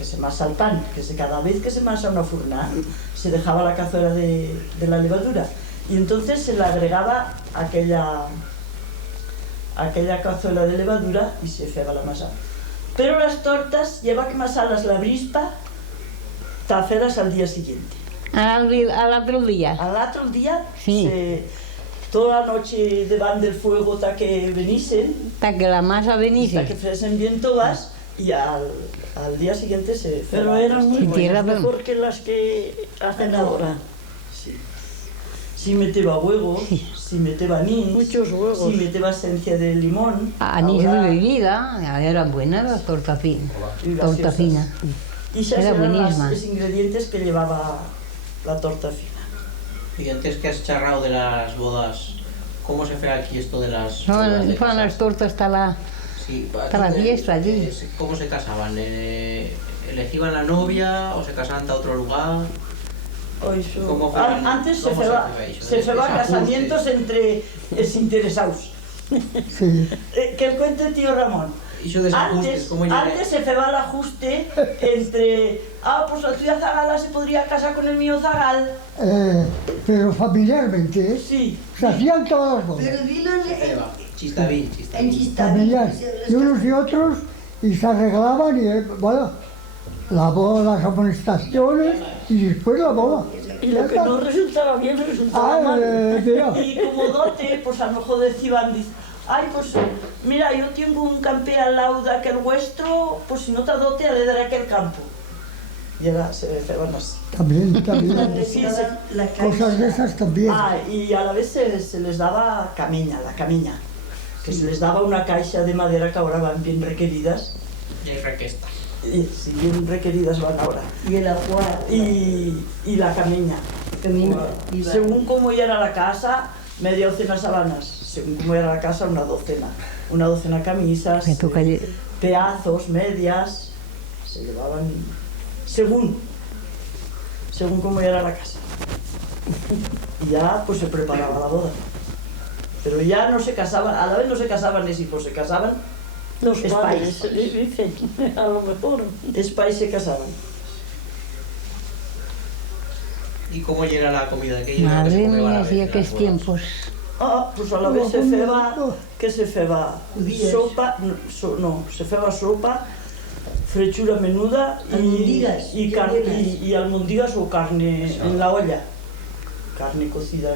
se masa el pan, cada vez que se masa una furna se dejaba la cazuela de la levadura y entonces se le agregaba aquella cazuela de levadura y se hacía la masa. Pero las tortas lleva que masarlas la brispa, hacerlas al día siguiente. Al otro día. Al otro día, Sí. toda la noche debajo del fuego hasta que veniesen, Hasta que la masa hasta que veniese. fuesen bien todas, y al día siguiente se... Pero eran muy Sí, tierra, buenas, mejor que las que hacen ahora. Sí. Si meteba huevos, si meteba anís, Muchos huevos. si meteba esencia de limón. Anís ahora- de bebida, eran buenas las tortas finas. y Torta gaseosas. fina. Y esas Era eran buenísima. los ingredientes que llevaba la torta fina. Y antes que has charrado de las bodas, ¿cómo se fue aquí esto de las bodas de Fan las casas? tortas hasta la... Sí, Está la fiesta allí. ¿Cómo se casaban? ¿Elegían la novia o se casaban a otro lugar? O iso- ¿Cómo fue? Antes ¿Cómo se feba fue iso? se feba Esa casamientos entre desinteresados. Sí. Que el cuente el tío Ramón. Iso desajustes, Antes, ¿cómo llega? antes se feba el ajuste entre pues la tuya zagala se podría casar con el mío zagal. Pero familiarmente, Sí. se hacían todas las bodas. Pero vino Eva, chistavín, en chistavín. Chistavín. Familiar, y unos y otros, y se arreglaban y, bueno, la boda, las amonestaciones y después la boda. Y lo que no resultaba bien resultaba mal. Tío. Y como dote, pues a lo mejor decían, ay, pues mira, yo tengo un campe al lado de aquel vuestro, pues si no te dote, le daré aquel campo. Y ahora se feban así. También, Sí, se- La cosas de esas también. y a la vez se les daba la camiña, que se les daba una caixa de madera que ahora van bien requeridas, Y hay requesta. y si bien requeridas van ahora, Y el agua. y la camiña. Según cómo era la casa, media docena sabanas, según cómo era la casa, una docena camisas, Me toca pedazos, medias, se llevaban según cómo era la casa. Y ya pues se preparaba la boda. Pero ya no se casaban, a la vez no se casaban los hijos, se casaban Los es padres, país. dicen, a lo mejor. Es país se casaban. ¿Y cómo era la comida? ¿Qué era Madre que se comeba a la mía, vez si en aquells las bodas? tiempos. Ah, pues a la vez se feba sopa, no, se feba sopa, frechura menuda Almondigues, y almondigues o carne en la olla. Carne cocida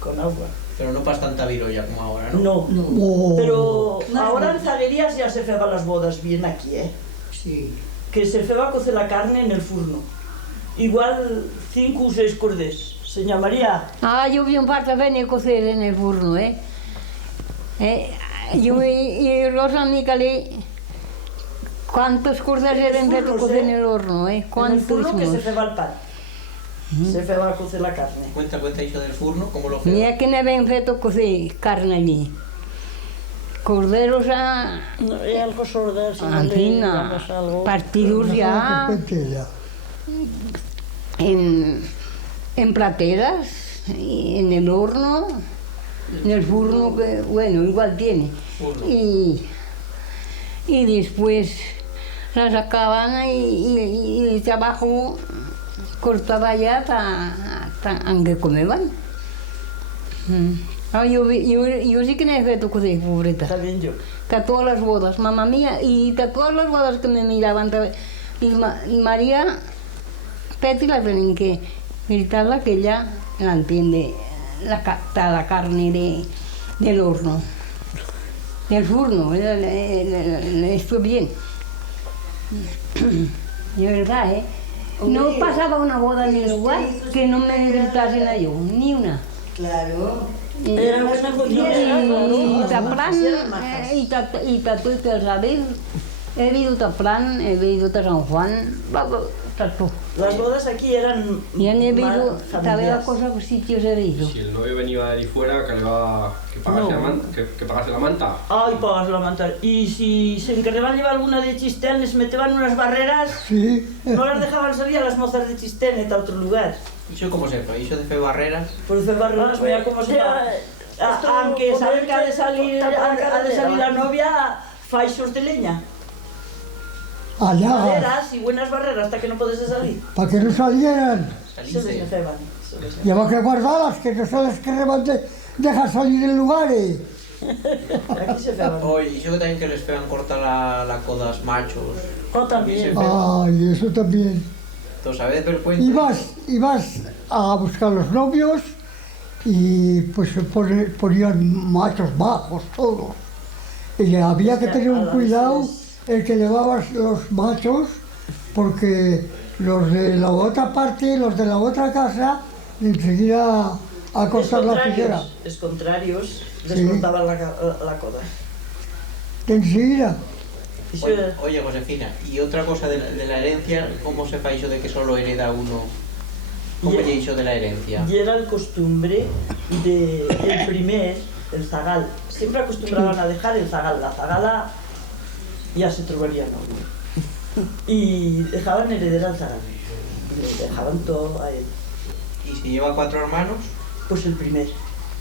con agua. Pero no pas tanta virolla como ahora, ¿no? No, Oh. pero Más ahora en bien. zaguerías ya se feba las bodas bien aquí, ¿eh? Sí. Que se feba cocer la carne en el furno. Igual 5 o 6 corders. Señora María, Ah, yo vi un par también de cocer en el horno, Yo y Rosa Micali, ¿cuántos corders eran de furnos, cocer en el horno, en el ¿Cuántos? furno que se feba el pan. Se feba a cocer la carne. Cuenta eso del furno, ¿cómo lo Ni feo? que no habían feito cocer carne allí. Corderos No, hay algo sordo, si no le Antina, llamas algo. partidos ya Ya. en plateras, y en el horno, en el furno que, bueno, igual tiene. Furno. Y después la sacaban y el trabajo cortaba ya hasta que comeban. Ah, yo sí que no he feito cocer, pobreta. También yo. A todas las bodas, mamá mía, y a todas las bodas que me miraban, y María, Petty la tienen que gritarla que ella la entiende, la carne del horno, del furno, esto bien. De verdad, No pasaba una boda en el lugar que no me gritasen a yo, ni una. Claro. Era buena I Taplan, i tot que els avis, he vivido Taplan, he vivido a San Juan, todo. Las bodas aquí eran Y han vivido, más sabía familiares. cosas por sitios he vivido. Si el novio venía de ahí fuera, que pagase, que pagase la manta. Ay, pagas la manta. Y si se encargaban llevar alguna de Chistén, les metían unas barreras, Sí. no las dejaban salir a las mozas de Chistén a otro lugar. Iso como se fue, iso de fe barreras. Por hacer barreras, mira cómo se va. Aunque saben que ha de salir la novia, faixos de leña. Allá, Barreras y buenas barreras hasta que no puedes salir. para que no salieran. Se les Saliste. ceban. Lleva que guardarlas, que no se les querrán dejar salir del lugar. Aquí se ceban. Oye, iso que también que les fean cortar la codas machos. Oh, también. Ay, eso también. ¿Tú sabes del cuento? Ibas a buscar los novios y pues ponían machos bajos todos. Y había que tener un cuidado el que llevaba los machos, porque los de la otra parte, los de la otra casa, enseguida a cortar la tijera. Los contrarios les Sí. cortaban la coda. Enseguida. Eso Oye, era- oye, Josefina, y otra cosa de la herencia, ¿cómo se fa iso de que solo hereda uno? ¿Cómo Y- lle iso de la herencia? Y era el costumbre de el primer, el zagal. Siempre acostumbraban a dejar el zagal. La zagala ya se trobaría novio. Y dejaban heredera al zagal. Le dejaban todo a él. Y si lleva 4 hermanos, Pues el primer.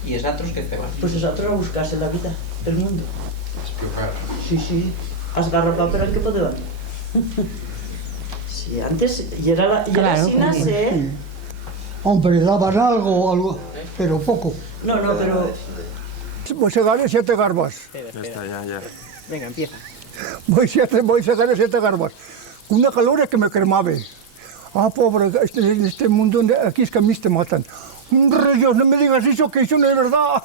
y esatos que ceban. Pues es otro a buscarse la vida, el mundo. Espiujar. Sí, sí. Has garrapado pero el que podían. Sí, antes, y era Claro, así nace, Hombre, daban algo, pero poco. No, pero Voy a sacar 7 garbas. Ya está, ya. Venga, empieza. Voy a sacar 7 garbas. Una calor que me cremaba. Ah, pobre, en este mundo aquí es que a mí te matan. Dios, no me digas eso, que eso no es verdad.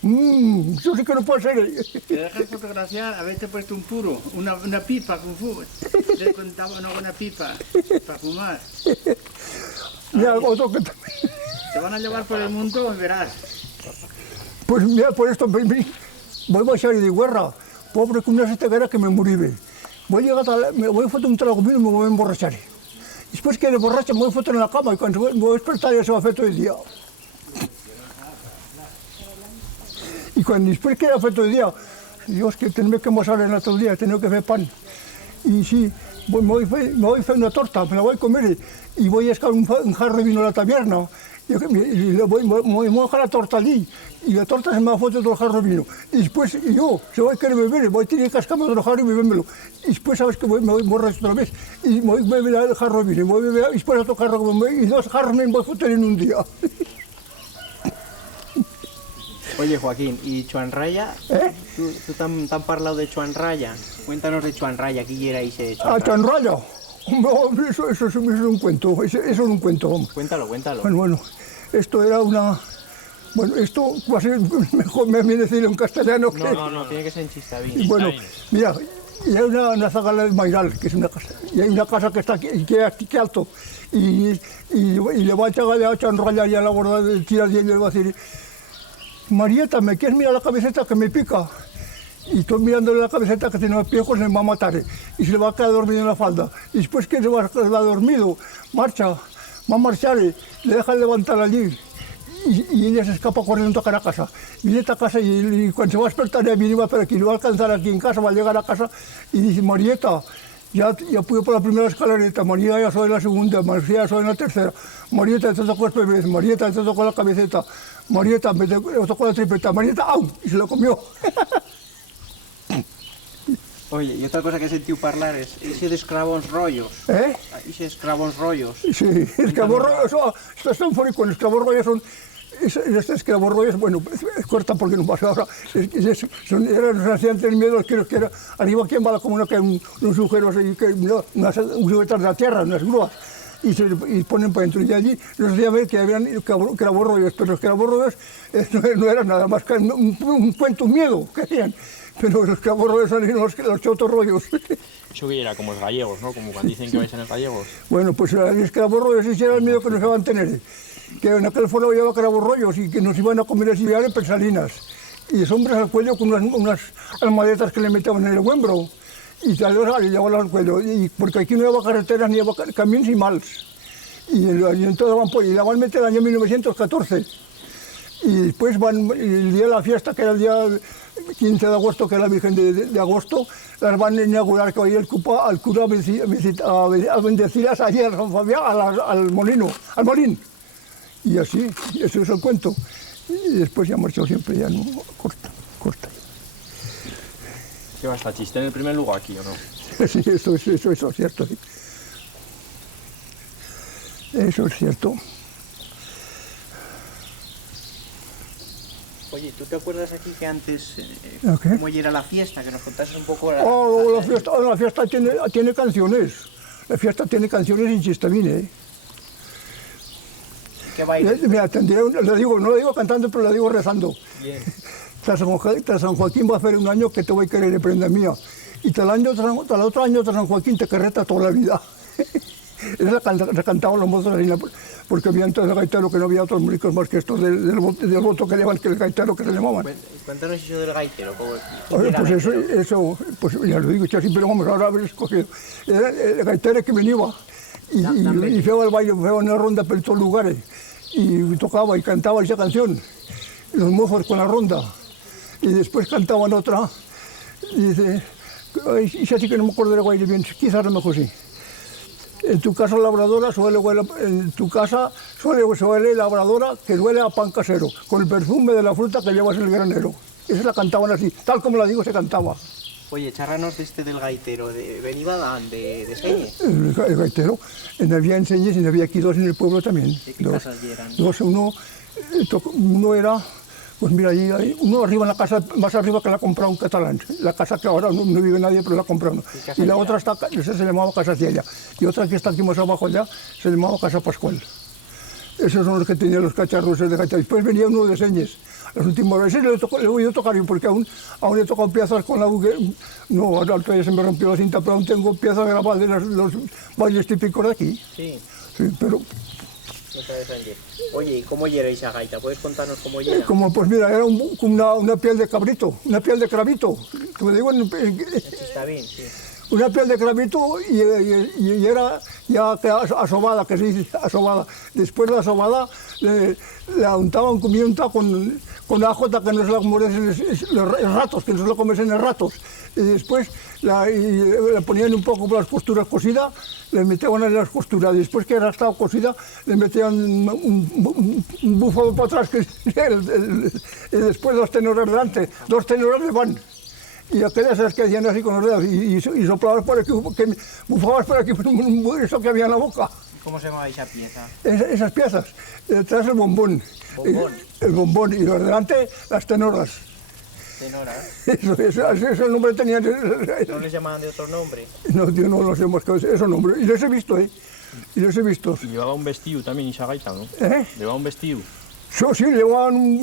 Eso sí que no puede ser. Te dejas fotografiar, haberte puesto un puro, una pipa con fuego. Les contaba una pipa para fumar. Mira, otro que también. Te van a llevar por el mundo y verás. Pues mira, por esto voy a baixar de guerra. Pobre, con una ceguera que me morí. Voy a llegar, me voy a fotar un trago mío y me voy a emborrachar. Después que le borracha me voy a fotar en la cama y cuando me voy a despertar ya se va a hacer todo el día. Y cuando después que era feito el día, Dios, que tenemos que mosar en el otro día, tenemos que hacer pan. Y sí, me voy a hacer una torta, me la voy a comer y voy a escar un jarro de vino a la taberna. Y voy a mojar la torta allí y la torta se me va a foto otro jarro de vino. Y después yo, se va a querer beber, voy a tener que cascarme otro jarro y bebérmelo. Y después, ¿sabes que me voy a borrar otra vez? Y voy a beber el jarro de vino, voy a beber, y después otro jarro y 2 jarros me voy a fotar en un día. Oye, Joaquín, ¿y Chuanraya? ¿Tú t'han parlado de Chuanraya? Cuéntanos de Chuanraya, ¿qué era ese Chuanraya? ¿Chuanraya? No, eso es un cuento, eso es un cuento, vamos. Cuéntalo. Bueno, esto era una... Bueno, esto va a ser mejor me viene decirlo en castellano que... No, tiene que ser en chistavín. Bueno, mira, y hay una zagala del Mairal, que es una casa, y hay una casa que está aquí, que alto, y le va a echar a Chuanraya y a la borda del tirar y le va a decir: Marieta, ¿me quieres mirar la cabeceta que me pica? Y estoy mirándole la cabeceta que tiene los piojos, le va a matar. Y se le va a quedar dormido en la falda. Y después que se va a quedar dormido, va a marchar, le deja levantar allí. Y ella se escapa corriendo a la casa. Viene a esta casa y cuando se va a despertar, ya viene por aquí, lo va a alcanzar aquí en casa, va a llegar a casa y dice: Marieta, ya pude por la primera escalereta, María ya soy en la segunda, María ya soy en la tercera, Marieta, te tocó el bebé, Marieta, te tocó la cabeceta, Marieta, me tocó la tripeta, Marieta, ¡au! Y se lo comió. Oye, y otra cosa que he sentido hablar es ese de escravons rollos. Ese escravons rollos. Sí, escravos rollos, estos son fóricos, escravos rollos son... Estos escravos rollos, bueno, es corta porque no pasa ahora, nos hacían tener miedo, que era arriba aquí en Bala Comuna que hay unos agujeros ahí, unas agujetas de la tierra, unas grúas, y ponen para dentro, y allí nos hacían ver que habían escravos rollos, pero los escravos rollos no eran nada más que un cuento, un miedo que hacían. Pero los escravos rollos son los chotos rollos. Eso que era como los gallegos, ¿no? Como cuando dicen que vais en los gallegos. Bueno, pues los escravos rollos ese era el miedo que nos iban a tener. Que en aquel foro llevaba escravos rollos y que nos iban a comer así en persalinas. Y los hombres al cuello con unas almadetas que le metían en el hombro. Y le llevaban al cuello. Y porque aquí no había carreteras ni había caminos ni mals. Y entonces daban por ahí. La van a meter el año 1914. Y después el día de la fiesta, que era el día 15 de agosto, que era la Virgen de Agosto, las van a inaugurar, que hoy el cura a bendecirlas allí a San Fabián, al molino, al molín. Y así, eso es el cuento. Y después ya marchó siempre, ya no, corta. ¿Qué va, está chiste en el primer lugar aquí o no? Sí, eso es cierto. Sí. Eso es cierto. Oye, ¿tú te acuerdas aquí que antes, ¿Okay? cómo era la fiesta? Que nos contases un poco... La fiesta tiene canciones. La fiesta tiene canciones en chistavine. ¿Qué baile? Mira, no lo digo cantando, pero lo digo rezando. Bien. Tras San Joaquín va a hacer un año que te voy a querer de prenda mía. Y tras el otro año tras San Joaquín te querreta toda la vida. Esa la cantaban los mozos de porque había entonces el gaitero, que no había otros músicos más que estos del voto que llevan, que el gaitero que se llamaban. Cuéntanos eso del gaitero. Pues eso, pues ya lo digo, así, pero vamos, ahora haber escogido. Era el gaitero que venía y fue al baile, fue a una ronda por todos lugares y tocaba y cantaba esa canción, los mozos con la ronda. Y después cantaban otra y dice, y así que no me acuerdo del baile bien, quizás a lo mejor sí. En tu casa labradora suele labradora que huele a pan casero, con el perfume de la fruta que llevas en el granero. Esa la cantaban así, tal como la digo, se cantaba. Oye, charranos del gaitero, venía de Señes. El gaitero, había en Señes y había aquí dos en el pueblo también. ¿De qué casas eran? Uno era, pues mira, ahí, uno arriba en la casa, más arriba que la ha comprado un catalán. La casa que ahora no vive nadie, pero la ha comprado. Y la otra esa se llamaba Casa Ciella. Y otra que está aquí más abajo allá, se llamaba Casa Pascual. Esos son los que tenían los cacharros de gaita. Después venía uno de Señes. Las últimas veces le voy a tocar yo, porque aún he tocado piezas con la buque. No, todavía se me rompió la cinta, pero aún tengo piezas grabadas de los bailes típicos de aquí. Sí. Sí, pero... Oye, ¿y cómo era esa gaita? ¿Puedes contarnos cómo era? Pues mira, era una piel de cabrito, una piel de cravito. Como digo, Está bien, sí. una piel de clavito y era ya asomada, que se dice asomada. Después de la asomada la untaban con pimienta con ajo hasta que no se la comiesen los ratos, que no se la comiesen los ratos. Y después le ponían un poco por las costuras cosidas, le metían en las costuras. Después que era estado cosida, le metían un búfalo para atrás, y después dos tenores delante, dos tenores de pan. Y aquellas las que hacían así con los dedos y soplabas por aquí, bufabas por aquí, eso que había en la boca. ¿Cómo se llamaba esa pieza? Esas piezas, detrás el bombón. ¿Bombón? El bombón y los delante las tenoras. ¿Tenoras? Ese nombre tenían. ¿No les llamaban de otro nombre? No, tío, no los hemos quedado esos nombres. Y los he visto, ¿eh? Y los he visto. Y llevaba un vestido también, esa gaita, ¿no? Llevaba un vestido. Sí, llevaban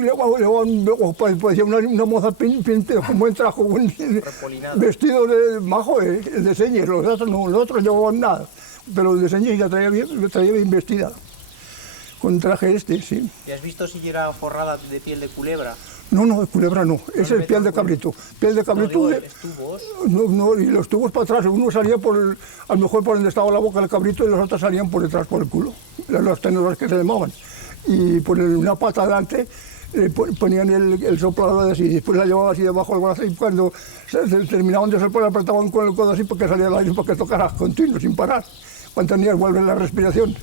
parecía una moza con buen trajo, vestido de majo, el de señas. Los otros llevaban nada, pero el de señas la traía bien vestida, con traje sí. ¿Y has visto si era forrada de piel de culebra? No, de culebra no, es el piel de cabrito. Piel de cabrito. No, digo, ¿tubos? No, y los tubos para atrás, uno salía a lo mejor por donde estaba la boca del cabrito y los otros salían por detrás, por el culo, las tenoras que se llamaban. Y por una pata adelante ponían el soplador así, después la llevaban así debajo del brazo y cuando terminaban de soplar apretaban con el codo así para que saliera el aire, para que tocara continuo, sin parar. Cuando tenías vuelve la respiración.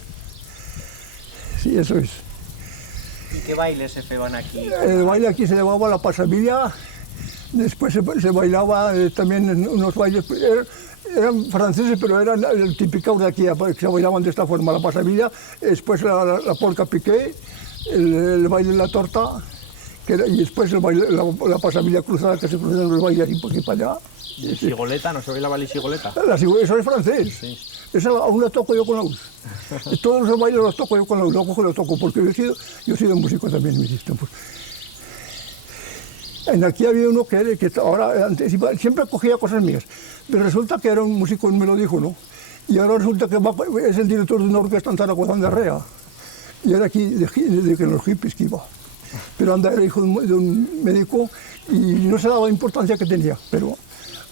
Sí, eso es. ¿Y qué bailes se feban aquí? El baile aquí se llamaba la pasabilla, después se bailaba también unos bailes, eran franceses, pero eran el típico de aquí, que se bailaban de esta forma, la pasabilla, después la polka piqué, el baile de la torta, y después el baile, la pasabilla cruzada, que se cruzan los bailes así por aquí para allá. ¿Y sigoleta? ¿No se bailaba la sigoleta? Eso es francés. Sí. Esa aún la toco yo con la US. Todos los bailes los toco yo con la US, los toco, porque yo he sido músico también en mis tiempos. Aquí había uno que ahora, antes, siempre cogía cosas mías, pero resulta que era un músico, me lo dijo, ¿no? Y ahora resulta que es el director de una orquesta en Zaragoza de Arrea. Y era aquí, de los hippies que iba. Pero anda, era hijo de un médico y no se daba la importancia que tenía. Pero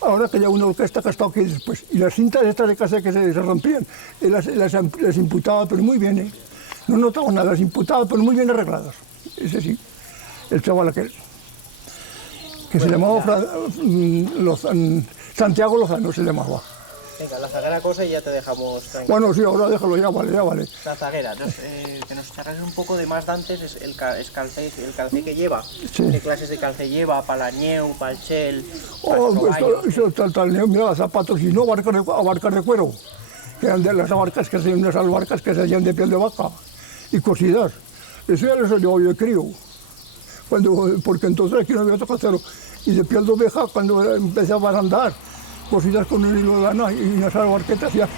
ahora que ya una orquesta que ha estado aquí después. Y las cintas estas de casa que se rompían, las imputaba, pero muy bien, ¿eh? No notaba nada, las imputaba, pero muy bien arregladas. Ese sí, el chaval aquel. Que se llamaba Santiago Lozano, se llamaba. Venga, la zaguera cosa y ya te dejamos tranquilo. Bueno, sí, ahora déjalo, ya vale. La zaguera, que nos charlas un poco de más d'antes, es el calcé que lleva. Sí. ¿Qué clases de calcé lleva? ¿Palanyeu, palchel, mira, zapatos y no abarcas de cuero, que eran de las abarcas que hacían unas albarcas que se hacían de piel de vaca y cosidas. Eso ya lo llevaba yo de crío. Porque entonces aquí no había otro casero. Y de piel de oveja, cuando empezaba a andar, cosidas con un hilo de lana y unas albarquetas y a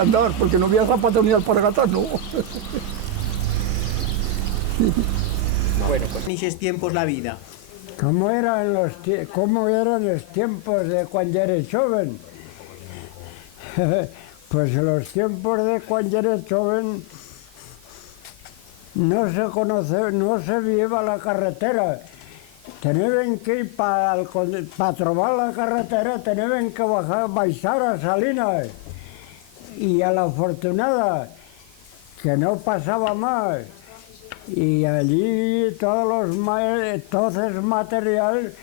andar, porque no había zapatos ni alpargatas, ¿no? Bueno, pues en esos tiempos la vida. ¿Cómo eran los tiempos de cuando eres joven? Pues los tiempos de cuando eres joven no se lleva la carretera. Tenían que ir para trobar la carretera, tenían que baixar a Salinas. Y a la afortunada, que no pasaba más. Y allí todo el material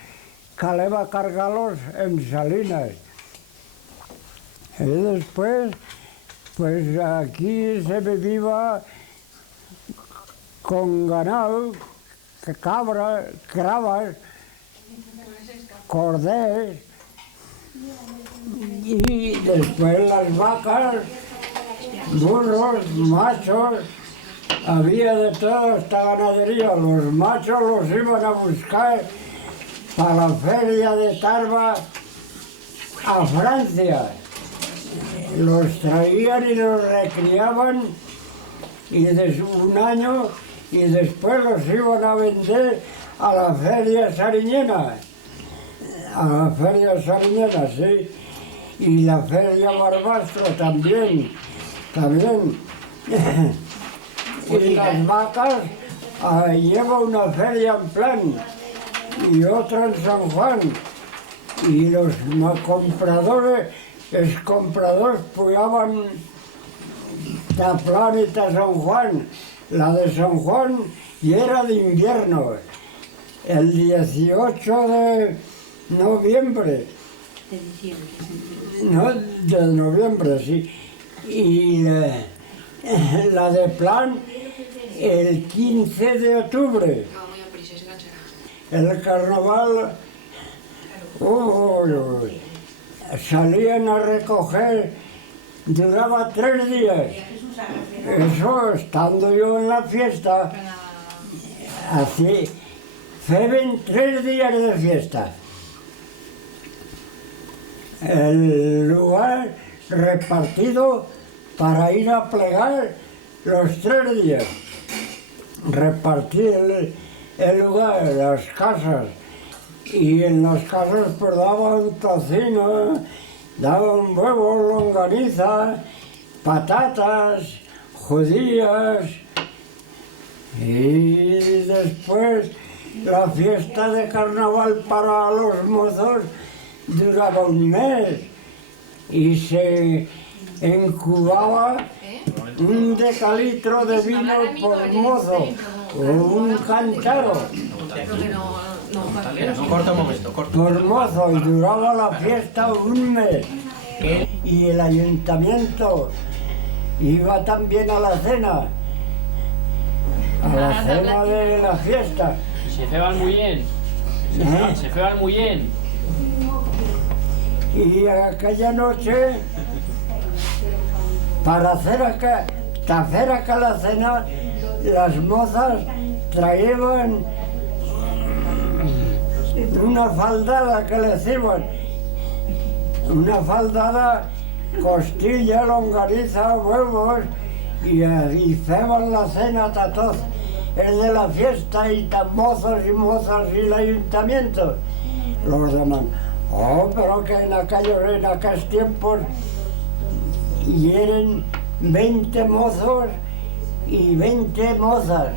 caleba cargarlos en Salinas. Y después, pues aquí se vivía con ganado, cabras, cravas, corders, y después las vacas, burros, machos, había de todo esta ganadería. Los machos los iban a buscar para la feria de Tarba a Francia. Los traían y los recriaban y un año y después los iban a vender a la feria sariñena. A la feria sariñena, sí. Y la feria Barbastro también. Y las vacas lleva una feria en Plan y otra en San Juan. Y los compradores los compradores pujaban a Planeta San Juan. La de San Juan y era de invierno, el 18 de noviembre. De diciembre. No, de noviembre, sí. Y la de Plan el 15 de octubre. El carnaval, salían a recoger, duraba 3 días. Eso, estando yo en la fiesta, así, fueron 3 días de fiesta. El lugar repartido para ir a plegar los 3 días. Repartir el lugar, las casas, y en las casas pues daban tocino, daban huevos, longaniza, patatas, judías, y después la fiesta de carnaval para los mozos duraba 1 mes y se incubaba 1 decalitro de vino por mozo o 1 cántaro por mozo, y duraba la fiesta 1 mes. Y el ayuntamiento iba también a la cena de la fiesta. Se feban muy bien. Se feban muy bien. Y aquella noche, para hacer acá la cena, las mozas traían una faldada que les iban, una faldada, costilla, longaniza, huevos, y hacían la cena a todos, el de la fiesta, y tan mozos y mozas y el ayuntamiento. Los demás, pero que en aquellos tiempos y eran 20 mozos y 20 mozas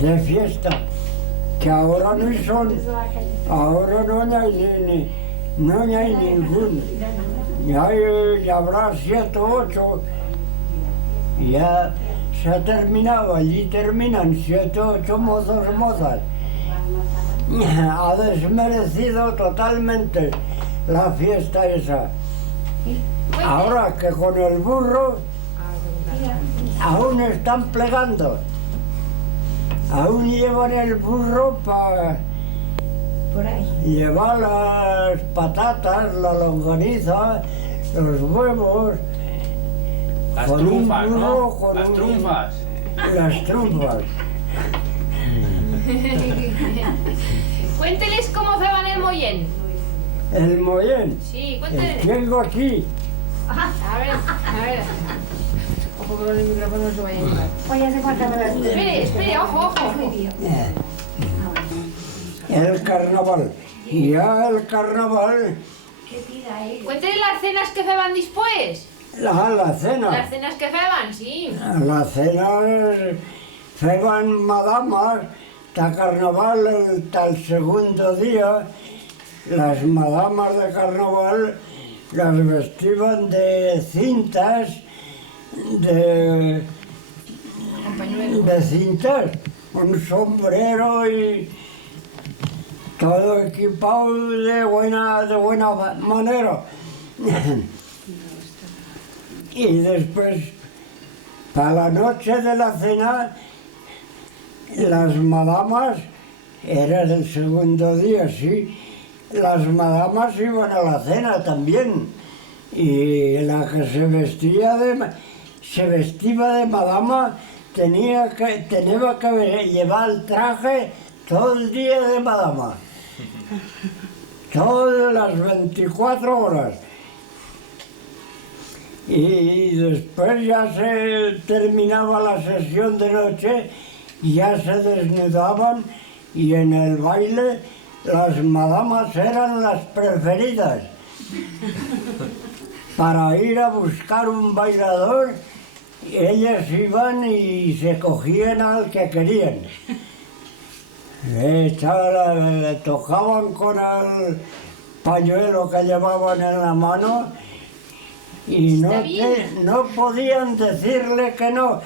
de fiesta, que ahora no son, ahora no hay ninguno. Ya habrá 7 o 8, ya se ha terminado, allí terminan 7 o 8 mozos o mozas. Ha desmerecido totalmente la fiesta esa. Ahora que con el burro aún están plegando, aún llevan el burro para llevar las patatas, la longaniza, los huevos, las con trunfas, un burro, ¿no? con Las trunfas. Las trunfas. Cuénteles cómo se van el Mollén. El Mollén. Sí, cuénteles. Tengo aquí. Ajá, a ver. Ojo que con el micrófono no se vaya a llevar. Pues ya se cortaba las Espere, ojo. El carnaval. Y ya el carnaval. Cuénteles las cenas que se van después. La cena. Las cenas que se van, sí. La cena se van madamas, ta carnaval el segundo día. Las madamas de carnaval las vestían de cintas, de cintas, un sombrero y todo equipado de buena manera. Y después, para la noche de la cena, las madamas, era el segundo día, sí, las madamas iban a la cena también. Y la que se vestía de madama tenía que llevar el traje todo el día de madama. Todas las 24 horas. Y después ya se terminaba la sesión de noche, ya se desnudaban y en el baile las madamas eran las preferidas. Para ir a buscar un bailador, ellas iban y se cogían al que querían. Le tocaban pañuelo que llevaban en la mano y no podían decirle que no.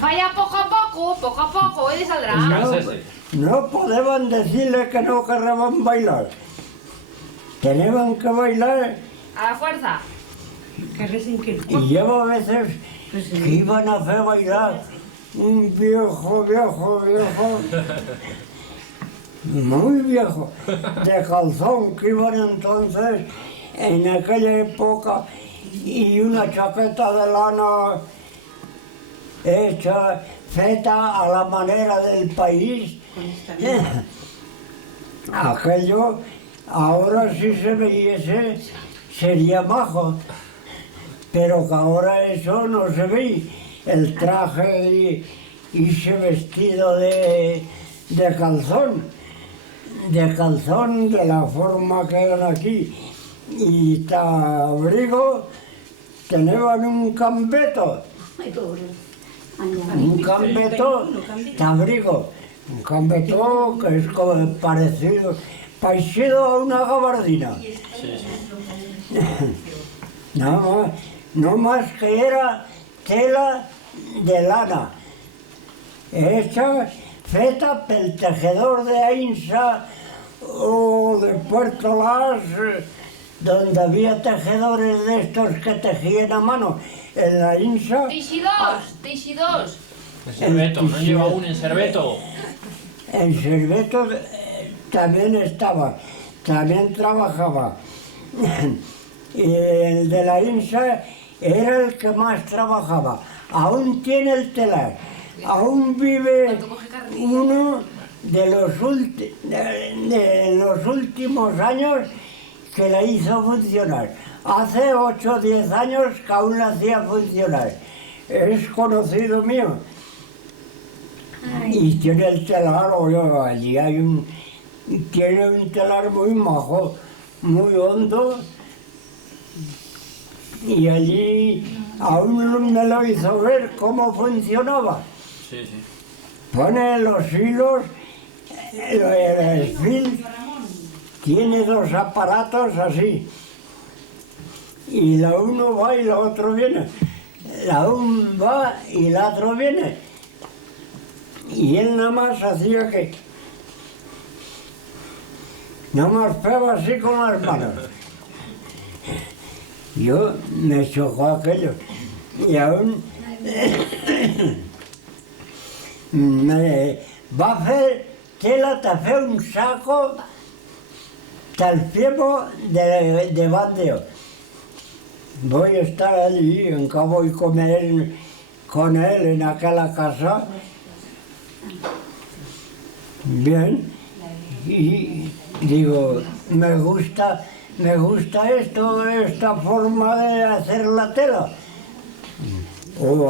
Falla poco a poco, y saldrá. No podían decirle que no querrían bailar. Tenían que bailar. A la fuerza. Y llevo a veces que iban a hacer bailar un viejo, muy viejo, de calzón, que iban entonces en aquella época, y una chaqueta de lana hecha, feta a la manera del país. Aquello, ahora si se viese, sería majo, pero que ahora eso no se ve, el traje y ese vestido de calzón, de la forma que eran aquí, y abrigo, tenían un cambeto, un cambeto de abrigo, un cambeto que es como parecido a una gabardina. No más que era tela de lana, hecha, feta pel tejedor de Ainsa o de Puerto Las, donde había tejedores de estos que tejían a mano. En la Ainsa... Teixidors. En Cerveto, ¿no lleva aún en Cerveto? En Cerveto también estaba, también trabajaba. Y el de la Ainsa era el que más trabajaba. Aún tiene el telar, aún vive uno de los últimos años que la hizo funcionar. Hace 8 o 10 años que aún la hacía funcionar. Es conocido mío. Y tiene el telar, allí tiene un telar muy majo, muy hondo. Y allí aún me lo hizo ver cómo funcionaba. Sí. Pone los hilos, el esfil tiene 2 aparatos así. Y la uno va y la otro viene. La uno va y la otro viene. Y él nada más hacía que... Nada más pegaba así con las manos. Yo me chocó aquello. Y aún... me va a hacer tela, te hace un saco tal tiempo de bandeo. Voy a estar allí, en que voy a comer con él en aquella casa. Bien, y digo, me gusta esto, esta forma de hacer la tela.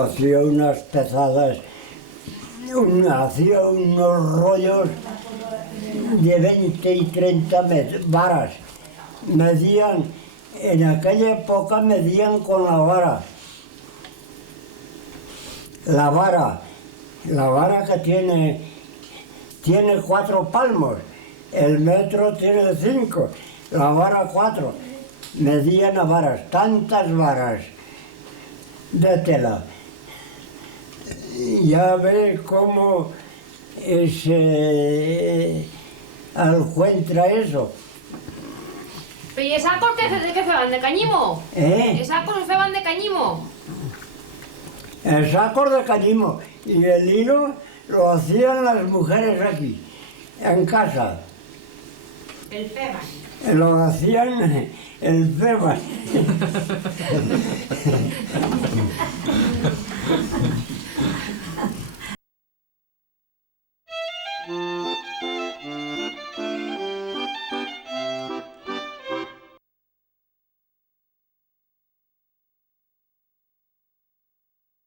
Hacía unas pesadas, hacía unos rollos de 20 y 30 varas. Medían, en aquella época medían con la vara. La vara que tiene 4 palmos, el metro tiene 5, la vara 4. Medían a varas, tantas varas de tela. Ya ve cómo se encuentra eso. Pero ¿y esas cortes de qué se van? ¿De cañimo? ¿Esas cosas se van de cañimo? El saco de cañimo y el hilo lo hacían las mujeres aquí, en casa. El peban. Lo hacían el peban.